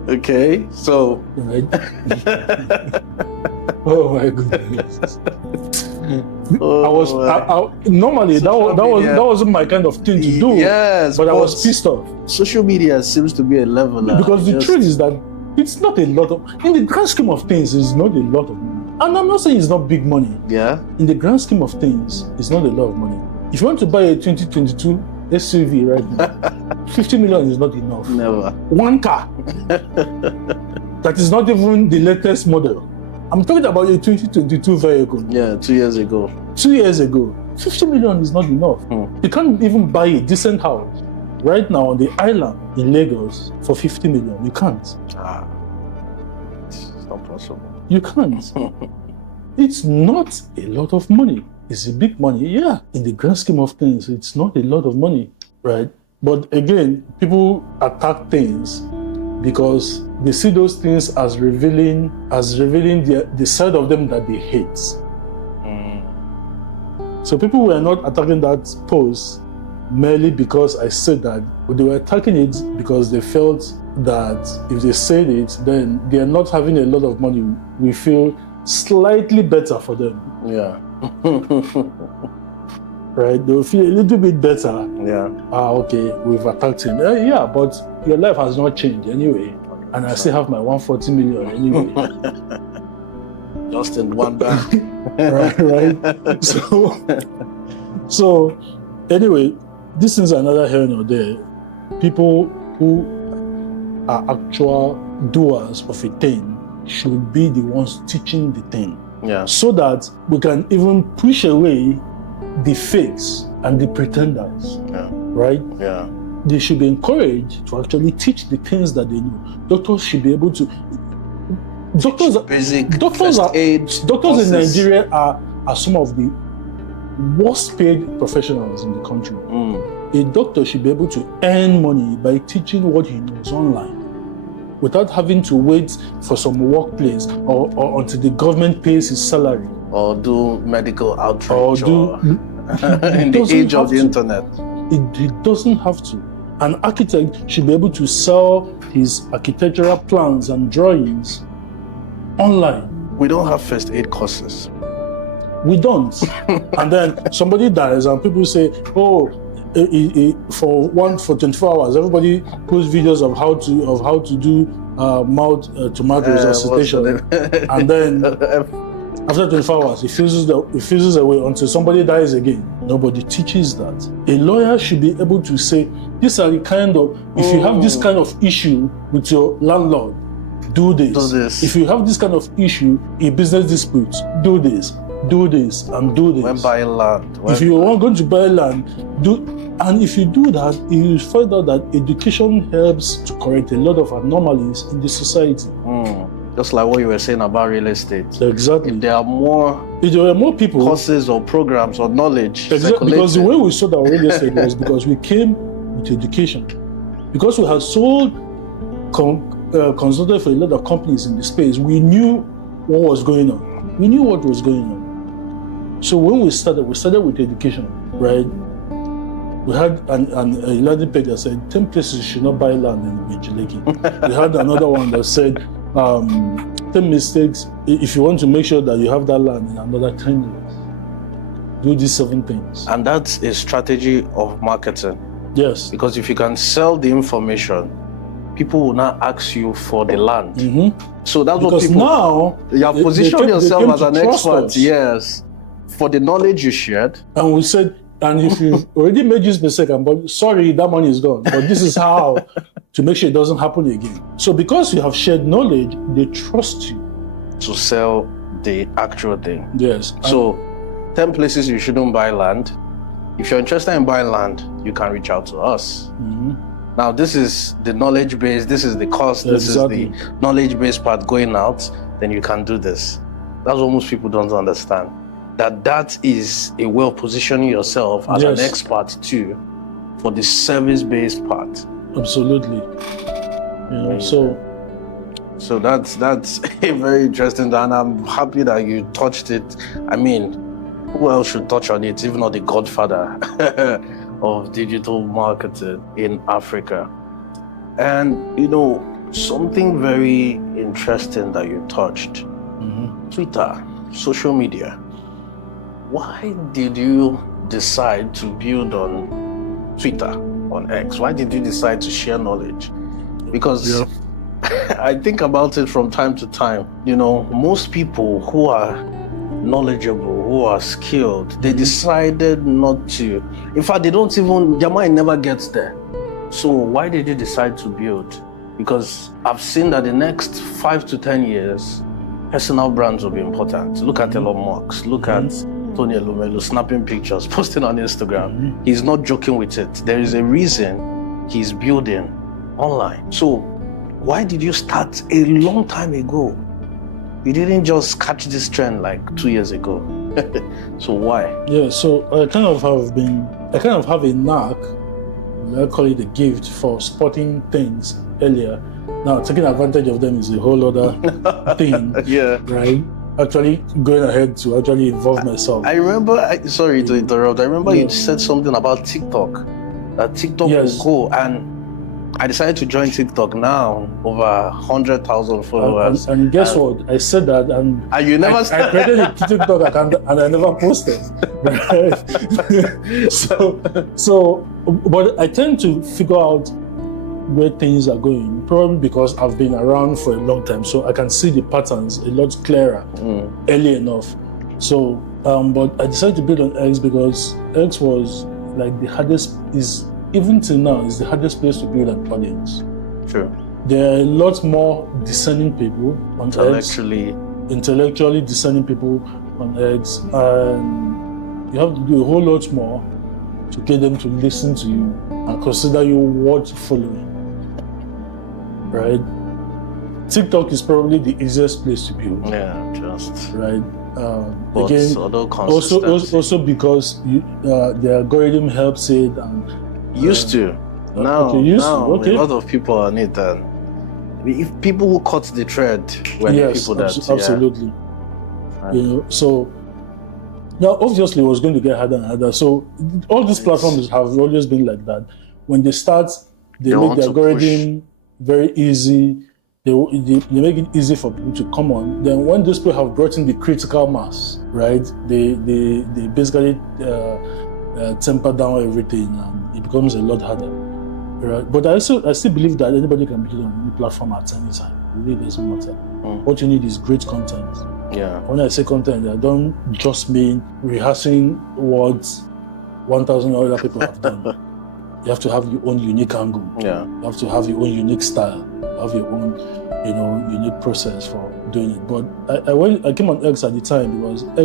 Okay, so. Right? Oh my goodness. Normally that wasn't my kind of thing to do. Yes, but I was pissed off. Social media seems to be a leveler. Because the truth is that it's not a lot of, in the grand scheme of things, it's not a lot of money. And I'm not saying it's not big money. Yeah. In the grand scheme of things, it's not a lot of money. If you want to buy a 2022 SUV right now, 50 million is not enough. Never. One car. That is not even the latest model. I'm talking about a 2022 vehicle. Yeah, 2 years ago. 2 years ago. 50 million is not enough. You can't even buy a decent house right now on the island in Lagos for 50 million. You can't. It's not possible. You can't. It's not a lot of money. It's a big money. Yeah, in the grand scheme of things, it's not a lot of money, right? But again, people attack things because they see those things as revealing the side of them that they hate. So people were not attacking that post merely because I said that, but they were attacking it because they felt that if they said it, then they are not having a lot of money. We feel slightly better for them. Yeah. Right? They will feel a little bit better. Yeah. Okay, we've attacked him. Yeah, but your life has not changed anyway. And I still have my 140 million anyway. Just in one bag. right? So anyway, this is another here or there. People who are actual doers of a thing should be the ones teaching the thing. Yeah. So that we can even push away the fakes and the pretenders. Yeah. Right? Yeah. They should be encouraged to actually teach the things that they know. Doctors should be able to. Doctors first aid doctors in courses. Nigeria are some of the worst paid professionals in the country. A doctor should be able to earn money by teaching what he knows online, without having to wait for some workplace or until the government pays his salary. Or do medical outreach in the age of the internet. It doesn't have to. An architect should be able to sell his architectural plans and drawings online. We don't have first aid courses. We don't. And then somebody dies and people say, oh, for 24 hours, everybody posts videos of how to do mouth to mouth resuscitation, and then after 24 hours, it fuses away until somebody dies again. Nobody teaches that. A lawyer should be able to say, these are the kind of, if you have this kind of issue with your landlord, do this. If you have this kind of issue in business disputes, do this, and do this. When buying land. If you are going to buy land, and if you do that, you find out that education helps to correct a lot of anomalies in the society. Just like what you were saying about real estate. Exactly. If there were more people, courses or programs or knowledge, exactly, because the way we saw that real estate was because we came with education. Because we had sold, consulted for a lot of companies in the space, we knew what was going on. So when we started with education, right? We had a landing page that said 10 places you should not buy land in Bijileki. We had another one that said 10 mistakes if you want to make sure that you have that land in another 10 years. Do these 7 things. And that's a strategy of marketing. Yes. Because if you can sell the information, people will now ask you for the land. So that's what people... now... You have positioned yourself as an expert, us. yes, for the knowledge you shared. And we said, and if you've already made this mistake, but sorry, that money is gone. But this is how to make sure it doesn't happen again. So because you have shared knowledge, they trust you. To sell the actual thing. Yes. So 10 places you shouldn't buy land. If you're interested in buying land, you can reach out to us. Now, this is the knowledge base, this is the cost, this is the knowledge base part going out, then you can do this. That's what most people don't understand. That is a way of positioning yourself as an expert too for the service-based part. Absolutely. So that's a very interesting, and I'm happy that you touched it. I mean, who else should touch on it, if not the Godfather of digital marketing in Africa? And something very interesting that you touched, Twitter, social media. Why did you decide to build on Twitter, on X? Why did you decide to share knowledge? Because I think about it from time to time. Most people who are knowledgeable, who are skilled, they decided not to. In fact, their mind never gets there. So why did you decide to build? Because I've seen that the next 5 to 10 years, personal brands will be important. Look at Elon Musk, look at Tony Elumelu snapping pictures, posting on Instagram. He's not joking with it. There is a reason he's building online. So why did you start a long time ago? You didn't just catch this trend like 2 years ago. So why? Yeah, so I kind of have a knack, I call it a gift, for spotting things earlier. Now, taking advantage of them is a whole other thing. Yeah. Right? Actually going ahead to actually involve myself. I remember, sorry to interrupt, I remember you said something about TikTok. That TikTok will go, and I decided to join TikTok now, over 100,000 followers. And guess what? I said that, and you never I created a TikTok account and I never posted. But I tend to figure out where things are going, probably because I've been around for a long time, so I can see the patterns a lot clearer early enough. So, but I decided to build on X because X was like the hardest, even till now, is the hardest place to build an audience. True. There are a lot more discerning people on X. Intellectually discerning people on X, and you have to do a whole lot more to get them to listen to you and consider you worth following. Right? TikTok is probably the easiest place to build. Yeah, just right. but Again, also because the algorithm helps it and used to. Now, okay, a lot of people are on it, and if people who cut the thread were the people that absolutely. So now obviously it was going to get harder and harder. So all these platforms have always been like that. When they start, they make the algorithm very easy. They make it easy for people to come on. Then when those people have brought in the critical mass, right? They basically temper down everything, and it becomes a lot harder, right? But I still believe that anybody can build on any platform at any time. It really doesn't matter. What you need is great content. Yeah. When I say content, I don't just mean rehearsing what 1,000 other people have done. You have to have your own unique angle. Yeah. You have to have your own unique style. You have your own, unique process for doing it. But I came on X at the time because I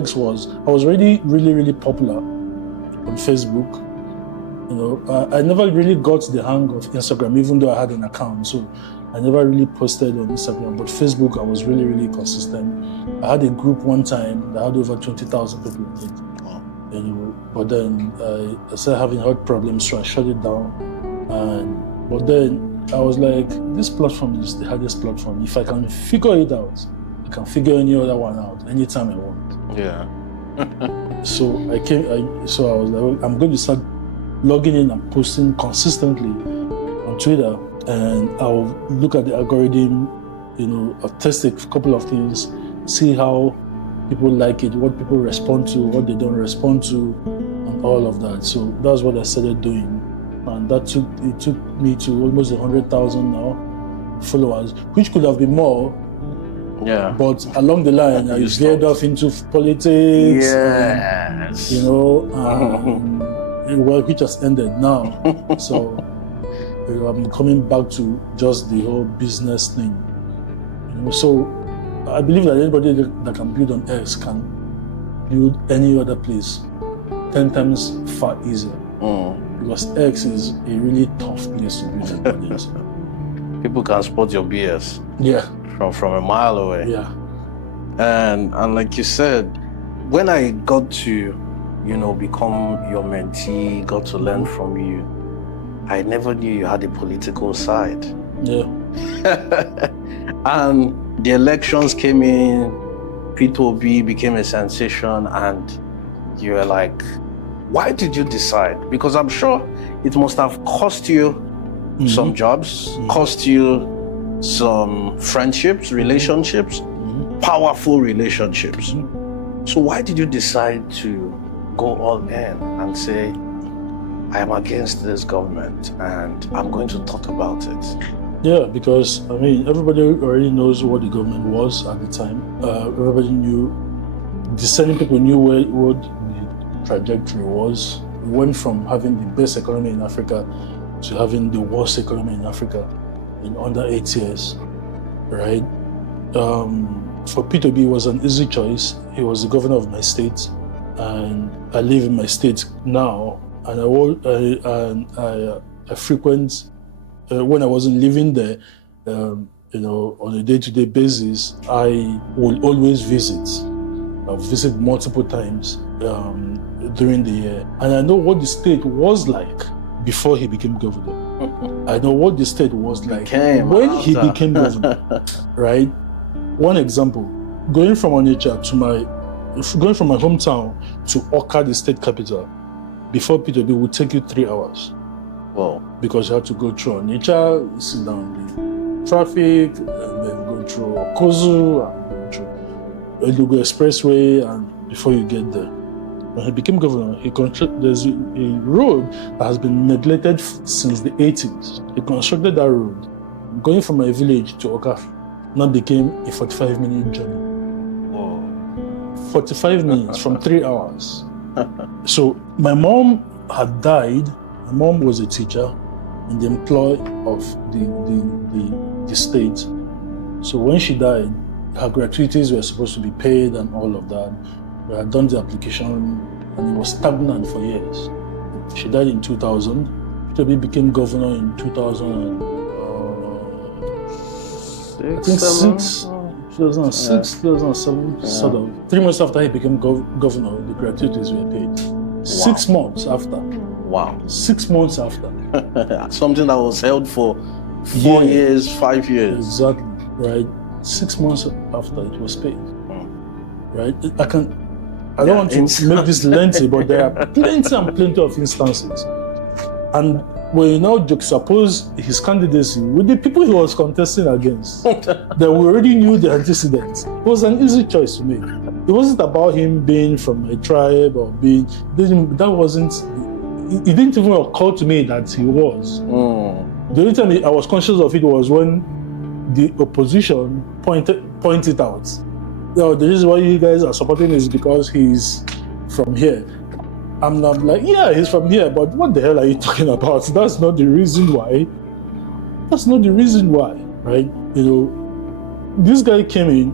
was already really, really popular on Facebook. I never really got the hang of Instagram, even though I had an account. So I never really posted on Instagram. But Facebook, I was really, really consistent. I had a group one time that had over 20,000 people in it. But then I started having health problems, so I shut it down. But then I was like, this platform is the hardest platform. If I can figure it out, I can figure any other one out anytime I want. Yeah. So I was like, I'm going to start logging in and posting consistently on Twitter, and I'll look at the algorithm. I'll test a couple of things, see how people like it, what people respond to, what they don't respond to, and all of that. So that's what I started doing. And it took me to almost 100,000 now followers, which could have been more. Yeah. But along the line, I veered off into politics. Yes. Which has ended now. So I'm coming back to just the whole business thing. So I believe that anybody that can build on X can build any other place 10 times far easier. Because X is a really tough place to build an audience. People can spot your BS. Yeah. From a mile away. Yeah. And like you said, when I got to, become your mentee, got to learn from you, I never knew you had a political side. Yeah. And the elections came in, P2B became a sensation, and you were like, why did you decide? Because I'm sure it must have cost you some jobs, cost you some friendships, relationships, powerful relationships. So why did you decide to go all in and say, I am against this government and I'm going to talk about it? Yeah, because everybody already knows what the government was at the time. Everybody knew, discerning people knew what the trajectory was. We went from having the best economy in Africa to having the worst economy in Africa in under 8 years, right? For P2B, it was an easy choice. He was the governor of my state, and I live in my state now. And I frequent, when I wasn't living there, on a day-to-day basis, I will always visit. I'll visit multiple times during the year, and I know what the state was like before he became governor. I know what the state was like when he became governor, right? One example, going from my hometown to Oka, the state capital, before P2B would take you 3 hours. Wow. Because you had to go through Onitsha, sit down the traffic, and then go through Okozu, and go through Enugu Expressway, and before you get there. When he became governor, there's a road that has been neglected since the 80s. He constructed that road. Going from my village to Oka now became a 45-minute journey. Whoa. 45 minutes from 3 hours. So my mom had died. My mom was a teacher in the employ of the state. So when she died, her gratuities were supposed to be paid and all of that. We had done the application and it was stagnant for years. She died in 2000. P2B became governor in 2006. I think 2006, 2007, sort of. 3 months after he became governor, the gratuities were paid. 6 months after. Wow. 6 months after. Something that was held for 4 years, 5 years. Exactly, right? 6 months after it was paid. Right? I don't want to make this lengthy, but there are plenty of instances. And when you now juxtapose his candidacy with the people he was contesting against, that we already knew the antecedents, it was an easy choice to make. It wasn't about him being from a tribe or being, that wasn't, it didn't even occur to me that he was. The only time I was conscious of it was when the opposition pointed out, the reason why you guys are supporting is because he's from here. I'm like, yeah, he's from here, but what the hell are you talking about? That's not the reason why. That's not the reason why, right? You know, this guy came in,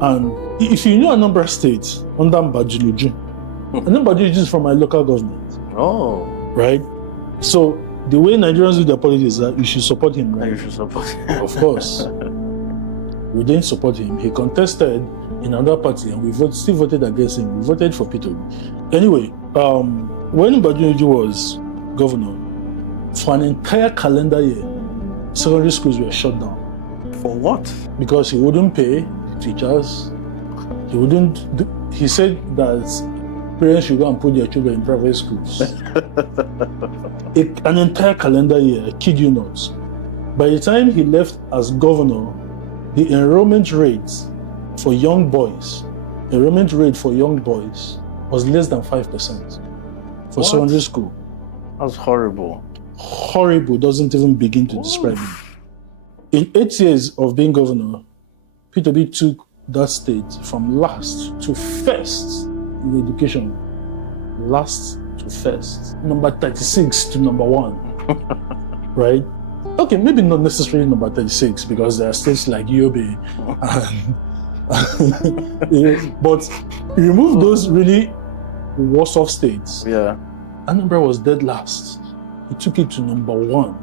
and if you know Anambra State, under Mbajunuju, Mbajunuju is from my local government. Oh. Right? So, the way Nigerians do their politics is that you should support him, right? You should support him. Of course. We didn't support him. He contested in another party, and we still voted against him. We voted for Peter. Anyway, when Mbajunuju was governor, for an entire calendar year, secondary schools were shut down. For what? Because he wouldn't pay teachers. He said that parents should go and put their children in private schools. An entire calendar year, I kid you not. By the time he left as governor, the enrollment rate for young boys was less than 5% for secondary school. That's horrible. Horrible doesn't even begin to describe it. In 8 years of being governor, Peter B took that state from last to first in education. Last to first. Number 36 to number 1. Right? Okay, maybe not necessarily number 36, because there are states like Yobe. But remove those really worst off states. Yeah. Anambra was dead last. He took it to number 1.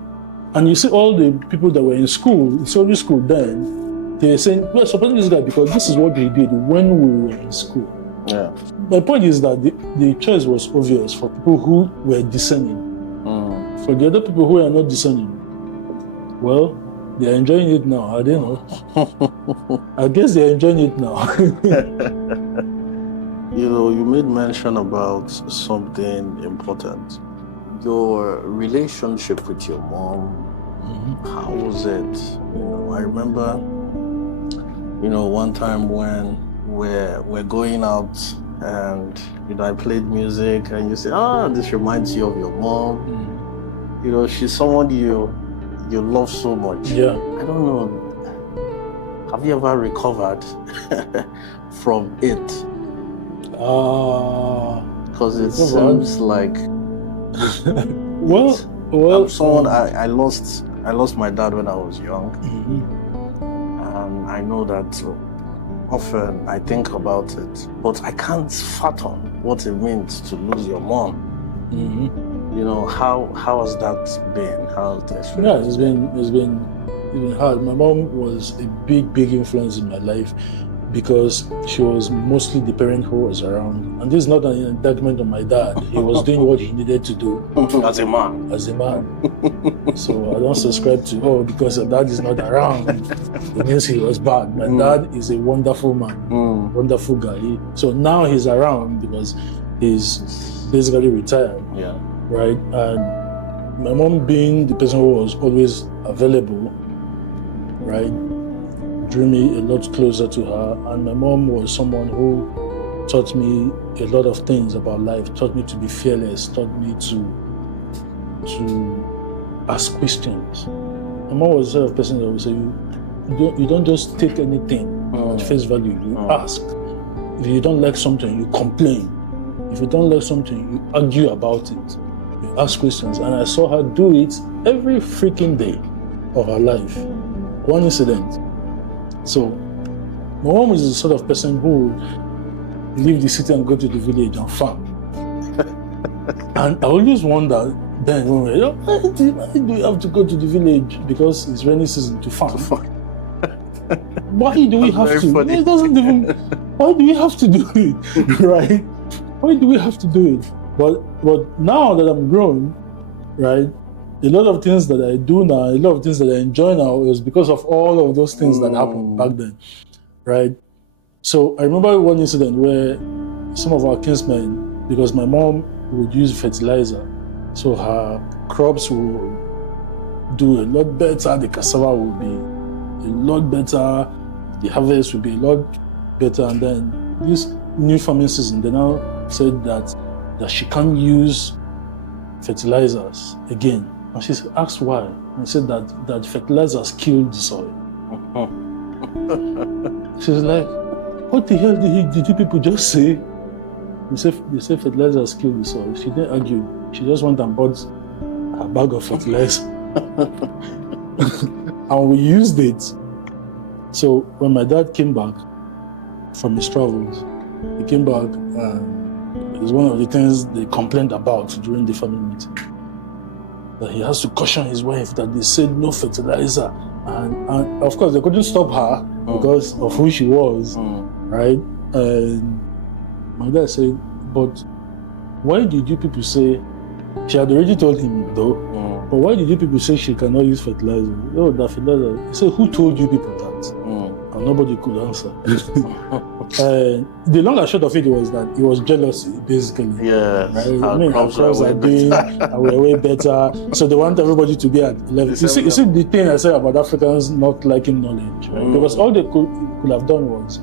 And you see all the people that were in school, in secondary school then, they were saying, we're supporting this guy because this is what he did when we were in school. Yeah. My point is that the choice was obvious for people who were discerning. For the other people who are not discerning, well, they're enjoying it now. I don't know. I guess they're enjoying it now. You know, you made mention about something important. Your relationship with your mom. How was it? You know, I remember, you know, one time when we're going out and, you know, I played music and you say, this reminds you of your mom. You know, she's someone you love so much. Yeah. I don't know. Have you ever recovered from it? Because it seems like well, someone I lost my dad when I was young, and I know that often I think about it, but I can't fathom what it means to lose your mom. You know, how has that been? How's the experience? Yeah, it's been hard. My mom was a big influence in my life because she was mostly the parent who was around. And this is not an indictment on my dad. He was doing what he needed to do. As a man. So I don't subscribe to, because your dad is not around, it means he was bad. My dad is a wonderful man, wonderful guy. So now he's around because he's basically retired. Yeah. Right? And my mom being the person who was always available, right, drew me a lot closer to her. And my mom was someone who taught me a lot of things about life, taught me to be fearless, taught me to ask questions. My mom was the sort of person that would say, you don't just take anything at face value, you ask. If you don't like something, you complain. If you don't like something, you argue about it. You ask questions. And I saw her do it every freaking day of her life. One incident. So, my mom is the sort of person who would leave the city and go to the village and farm. And I always wonder then, why do you have to go to the village? Because it's rainy season to farm. why do we have That's to? very funny. It doesn't even. Why do we have to do it, right? Why do we have to do it? But now that I'm grown, right? A lot of things that I do now, a lot of things that I enjoy now is because of all of those things that happened back then, right? So I remember one incident where some of our kinsmen, because my mom would use fertilizer, so her crops will do a lot better, the cassava will be a lot better, the harvest will be a lot better, and then this new farming season, they now said that she can't use fertilizers again. And she asked why. And said that fertilizers killed the soil. She's like, what the hell did you people just say? They said fertilizers killed the soil. She didn't argue. She just went and bought a bag of fertilizer. And we used it. So when my dad came back from his travels, he came back and it was one of the things they complained about during the family meeting. That he has to caution his wife that they said no fertilizer. And of course, they couldn't stop her because of who she was, right? And my dad said, but why did you people say, she had already told him though, but why did you people say she cannot use fertilizer? Oh, that fertilizer. He said, who told you people that? And nobody could answer. The long and short of it was that it was jealousy, basically. Yes. Right? Our crops are doing, and we're way better. So they want everybody to be at 11. You see the thing I said about Africans not liking knowledge, right? Because all they could have done was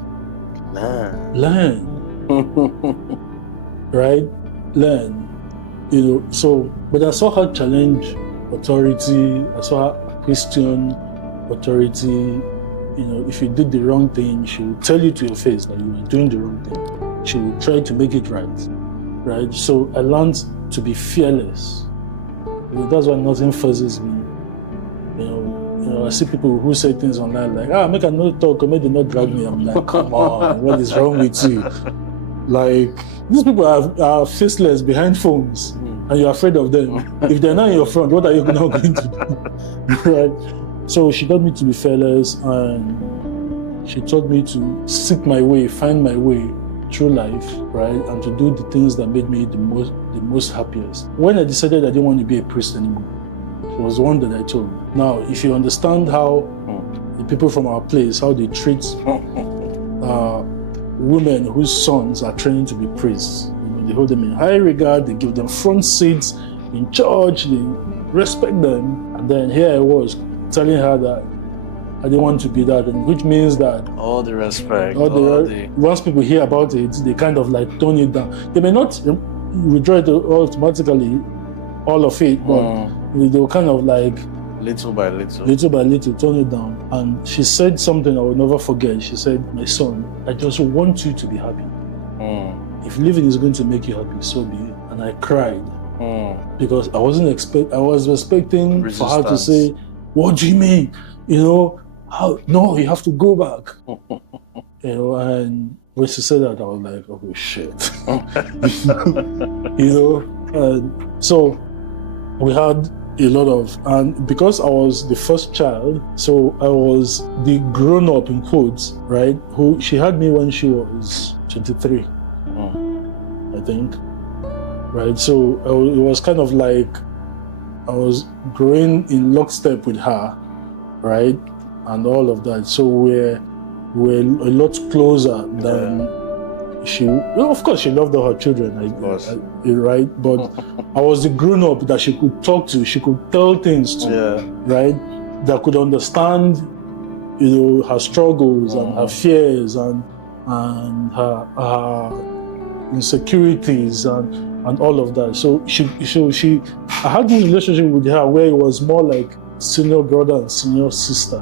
learn. Right? Learn. You know, so, but I saw her challenge authority, I saw her question authority. You know, if you did the wrong thing, she will tell you to your face that you were doing the wrong thing. She will try to make it right? So I learned to be fearless. You know, that's why nothing fuzzes me. You know, I see people who say things online like, make another talk or maybe not drag me. I'm like, come on, what is wrong with you? Like, these people are faceless behind phones and you're afraid of them. If they're not in your front, what are you now going to do? Right? So she taught me to be fearless, and she taught me to seek my way, find my way through life, right? And to do the things that made me the most happiest. When I decided I didn't want to be a priest anymore, she was the one that I told. Now, if you understand how the people from our place, how they treat women whose sons are training to be priests, you know, they hold them in high regard, they give them front seats in church, they respect them, and then here I was telling her that I didn't want to be that, and which means that all the respect, once people hear about it, they kind of like tone it down. They may not withdraw it automatically, all of it, but they will kind of like little by little tone it down. And she said something I will never forget. She said, my son, I just want you to be happy. If living is going to make you happy, so be it. And I cried because I was expecting resistance. For her to say, what do you mean? You know, how? No, you have to go back. You know, and when she said that, I was like, oh shit. You know, so we had a lot of, and because I was the first child, so I was the grown-up in quotes, right? Who she had me when she was 23, I think, right? So it was kind of like I was growing in lockstep with her, right? And all of that. So we're a lot closer than she. Well, of course, she loved all her children, right? But I was the grown-up that she could talk to. She could tell things to, right? That could understand, you know, her struggles and her fears and her insecurities and all of that. So I had this relationship with her where it was more like senior brother and senior sister,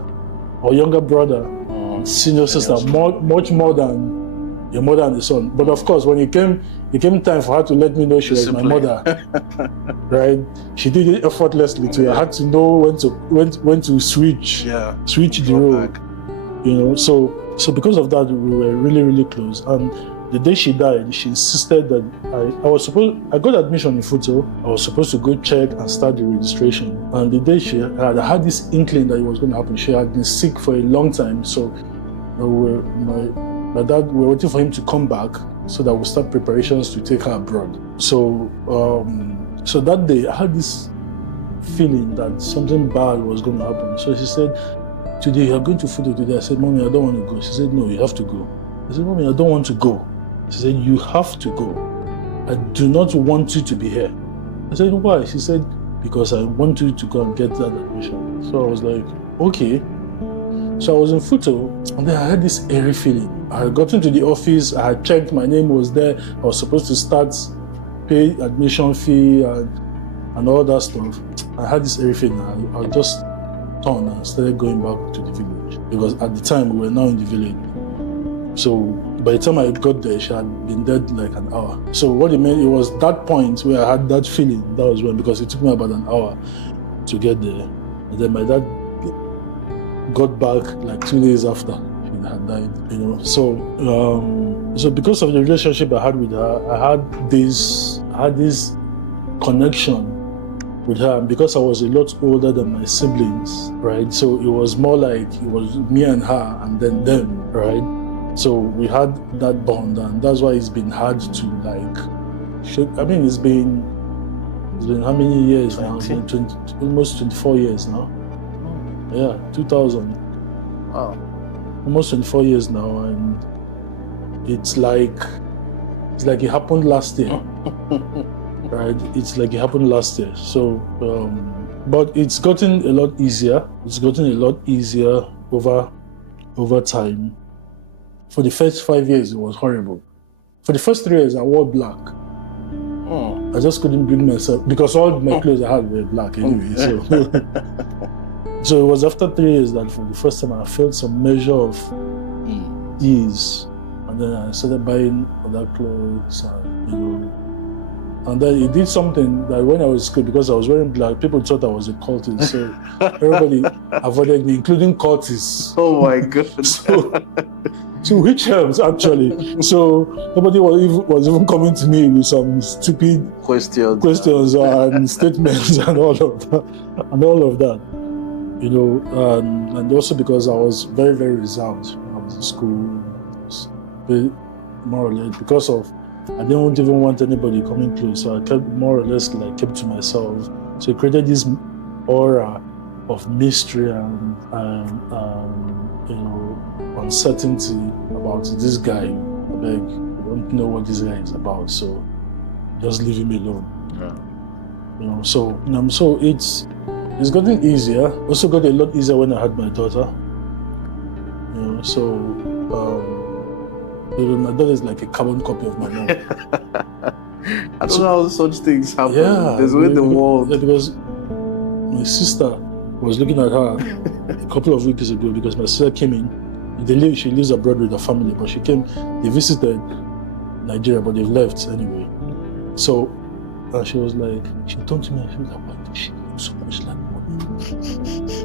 or younger brother, senior sister, much more than your mother and the son. But of course, when it came time for her to let me know she was my mother, right? She did it effortlessly too. I had to know when to switch the role, you know. So because of that, we were really, really close. And the day she died, she insisted that I got admission in Futo. I was supposed to go check and start the registration. And the day I had this inkling that it was going to happen. She had been sick for a long time. So My dad, we were waiting for him to come back so that we start preparations to take her abroad. So that day I had this feeling that something bad was going to happen. So she said, "Today you're going to photo today." I said, "Mommy, I don't want to go." She said, "No, you have to go." I said, "Mommy, I don't want to go." She said, "You have to go. I do not want you to be here." I said, "Why?" She said, "Because I want you to go and get that admission." So I was like, okay. So I was in photo, and then I had this eerie feeling. I had gotten to the office, I had checked, my name was there, I was supposed to start pay admission fee and all that stuff. I had this eerie feeling. I just turned and started going back to the village, because at the time we were now in the village. So by the time I got there, she had been dead like an hour. So what it meant, it was that point where I had that feeling. That was when, because it took me about an hour to get there. And then my dad got back like 2 days after she had died, you know. So because of the relationship I had with her, I had this connection with her, and because I was a lot older than my siblings, right? So it was more like it was me and her and then them, right? So we had that bond, and that's why it's been hard to it's been how many years now? It's been almost 24 years now. Yeah, 2000. Wow. Almost 24 years now, and it's like it happened last year. Right? It's like it happened last year. So, but it's gotten a lot easier. It's gotten a lot easier over time. For the first 5 years, it was horrible. For the first 3 years, I wore black. Oh. I just couldn't bring myself, because all my clothes I had were black anyway. So it was after 3 years that for the first time I felt some measure of ease. And then I started buying other clothes, and, you know. And then it did something that when I was in school, because I was wearing black, people thought I was a cultist. So everybody avoided me, including cultists. Oh my God. So which helps actually. So nobody was even coming to me with some stupid questions and statements and all of that. You know, and also because I was very, very reserved when I was in school, more or less because of I didn't even want anybody coming close, so I kept more or less kept to myself. So it created this aura of mystery and you know, uncertainty about this guy. I don't know what this guy is about, so just leave him alone. Yeah. You know, so it's gotten easier. Also got a lot easier when I had my daughter. You know, so my daughter is like a carbon copy of my mom. I don't know how such things happen. Yeah, there's way in the world. Yeah, because my sister was looking at her a couple of weeks ago, because my sister came in. She lives abroad with her family, but she came. They visited Nigeria, but they've left anyway. So she was like, she turned to me and she was like, "Why does she look so much like mommy?"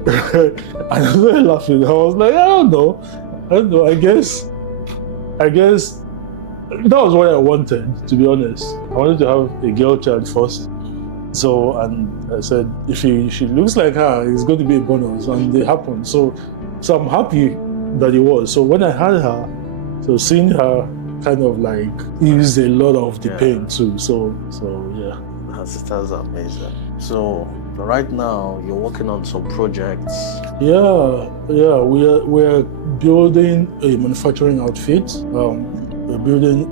And I was very laughing. I was like, I don't know. I guess that was what I wanted, to be honest. I wanted to have a girl child first. So, and I said, if she looks like her, it's going to be a bonus, and it happened. So I'm happy that it was. So when I had her, so seeing her kind of eased a lot of the pain too. So yeah. That's amazing. So right now you're working on some projects. Yeah. We're building a manufacturing outfit. We're building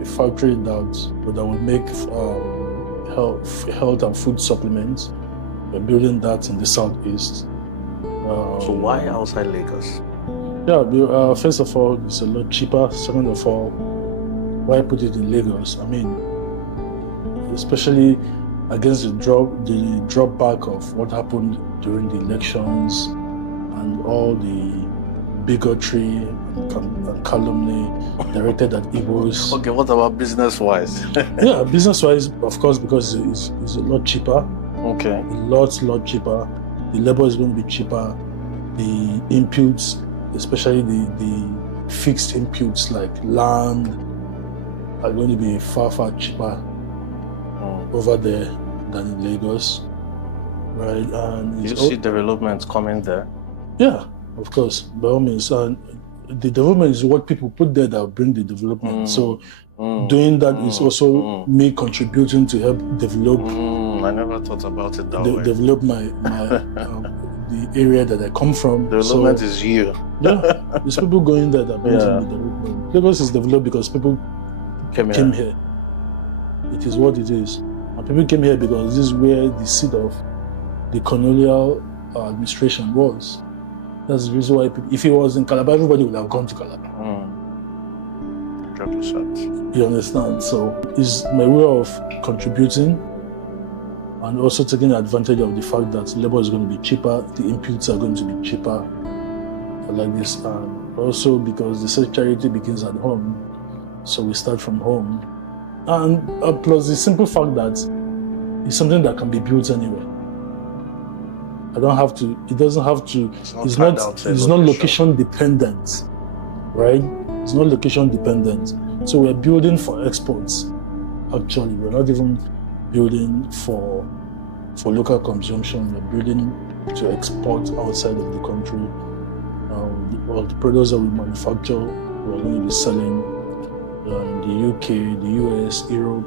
a factory that will make health and food supplements. We're building that in the southeast. So why outside Lagos? Yeah, first of all, it's a lot cheaper. Second of all, why put it in Lagos? I mean, especially against the drop back of what happened during the elections and all the bigotry and calumny directed at Igbos. Okay, what about business-wise? Yeah, business-wise, of course, because it's a lot cheaper. Okay. A lot cheaper. The labor is going to be cheaper. The inputs, especially the fixed inputs like land, are going to be far cheaper over there than in Lagos, right? And you see developments coming there? Yeah, of course, by all means. And the development is what people put there that bring the development. So doing that is also me contributing to help develop. I never thought about it that way. Develop my the area that I come from. Development is you. Yeah, it's people going there that brings in the development. Lagos is developed because people came here. It is what it is. And people came here because this is where the seat of the colonial administration was. That's the reason why people, if it was in Calabar, everybody would have gone to Calabar. 100%. You understand? So it's my way of contributing and also taking advantage of the fact that labor is going to be cheaper, the inputs are going to be cheaper, like this. And also because the said charity begins at home, so we start from home. And plus the simple fact that it's something that can be built anywhere. I don't have to, it doesn't have to, it's not location dependent, right? It's not location dependent. So we're building for exports, actually. We're not even building for local consumption. We're building to export outside of the country. All the products that we manufacture, we're going to be selling in the UK, the US, Europe,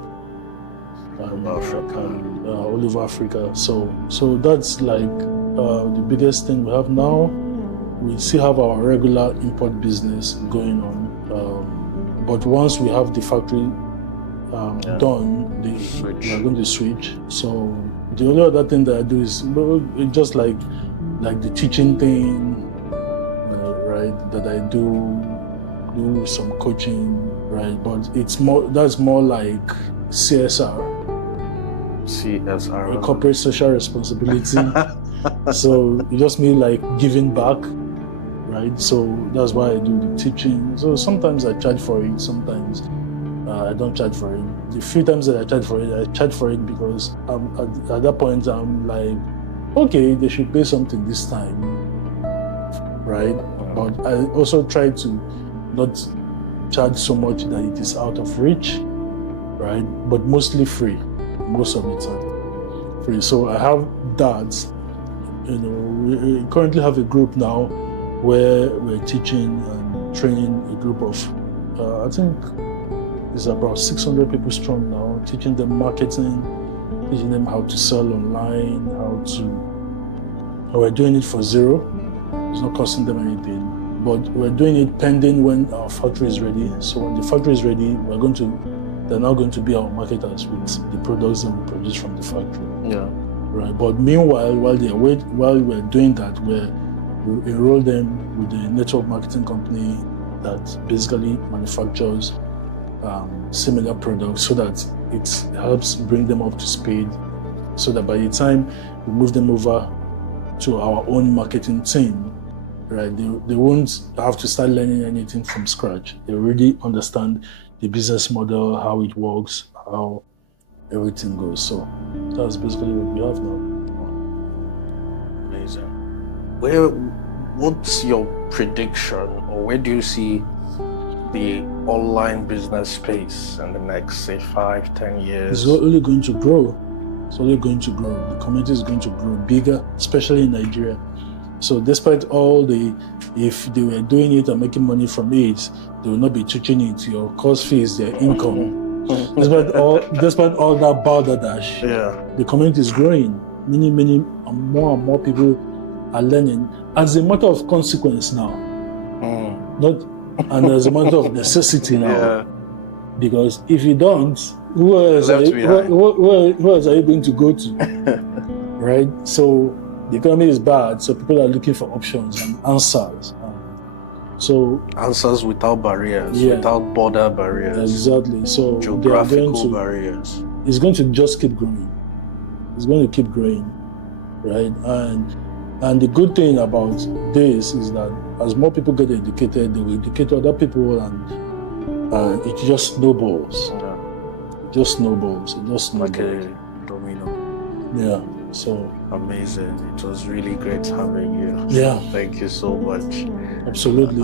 all over Africa. So that's like the biggest thing we have now. We still have our regular import business going on, but once we have the factory done, we are going to switch. So the only other thing that I do is just like the teaching thing, right? That I do some coaching, right? But that's more like CSR, corporate social responsibility. So it just means like giving back, right? So that's why I do the teaching. So sometimes I charge for it, sometimes I don't charge for it. The few times that I charge for it because at that point I'm like, okay, they should pay something this time, right? But I also try to not charge so much that it is out of reach, right? But mostly free, most of the time, free. So I have that. We currently have a group now where we're teaching and training a group of, I think it's about 600 people strong now, teaching them marketing, teaching them how to sell online, we're doing it for zero. It's not costing them anything, but we're doing it pending when our factory is ready. So when the factory is ready, they're now going to be our marketers with the products that we produce from the factory. Yeah. Right. But meanwhile, while we're doing that, we enroll them with a network marketing company that basically manufactures similar products so that it helps bring them up to speed, so that by the time we move them over to our own marketing team, right, they won't have to start learning anything from scratch. They already understand the business model, how it works, how everything goes. So that's basically what we have now. Amazing. What's your prediction, or where do you see the online business space in the next, say, 5-10 years? It's only going to grow. It's only going to grow. The community is going to grow bigger, especially in Nigeria. So despite if they were doing it and making money from it, they will not be teaching it. Your course fee is their income. Despite all that balderdash, the community is growing. Many and more people are learning as a matter of consequence now, and as a matter of necessity now. Yeah. Because if you don't, who else are you going to go to? Right? So the economy is bad, so people are looking for options and answers. So answers without barriers, without border barriers. Exactly. So geographical barriers. It's going to just keep growing. It's going to keep growing, right? And the good thing about this is that as more people get educated, they will educate other people, and it just snowballs. Yeah. It just snowballs. Like a domino. Yeah. So amazing. It was really great having you. Yeah. Thank you so much. Absolutely.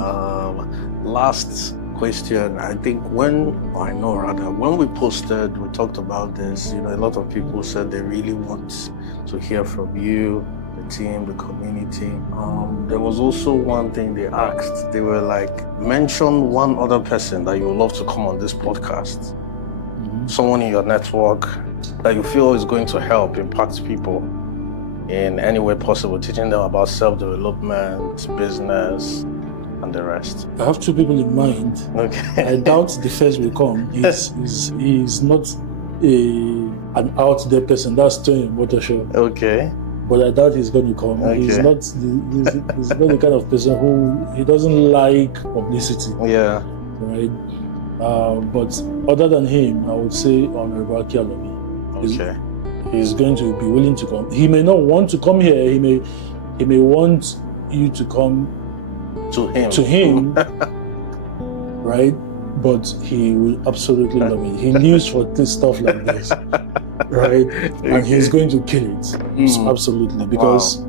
Last question. I think when we posted, we talked about this. A lot of people said they really want to hear from you. the team, the community. There was also one thing they asked. They were like, mention one other person that you would love to come on this podcast. Someone in your network that you feel is going to help impact people in any way possible, teaching them about self-development, business, and the rest. I have two people in mind. Okay. I doubt the first will come. He's not an out there person. That's Tony Motoshow. Okay. But I doubt he's going to come. Okay. He's not the kind of person he doesn't like publicity. Yeah. Right. But other than him, I would say Honorable Kialomi. Okay. He's going to be willing to come. He may not want to come here. He may want you to come to him. Right? But he will absolutely love it. He lives for this stuff like this, right? And he's going to kill it, absolutely, because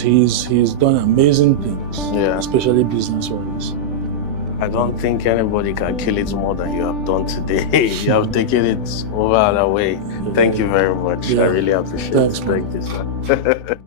he's done amazing things, especially business-wise. I don't think anybody can kill it more than you have done today. You have taken it over and away. Thank you very much. I really appreciate it. Thanks, man. Thank you, sir.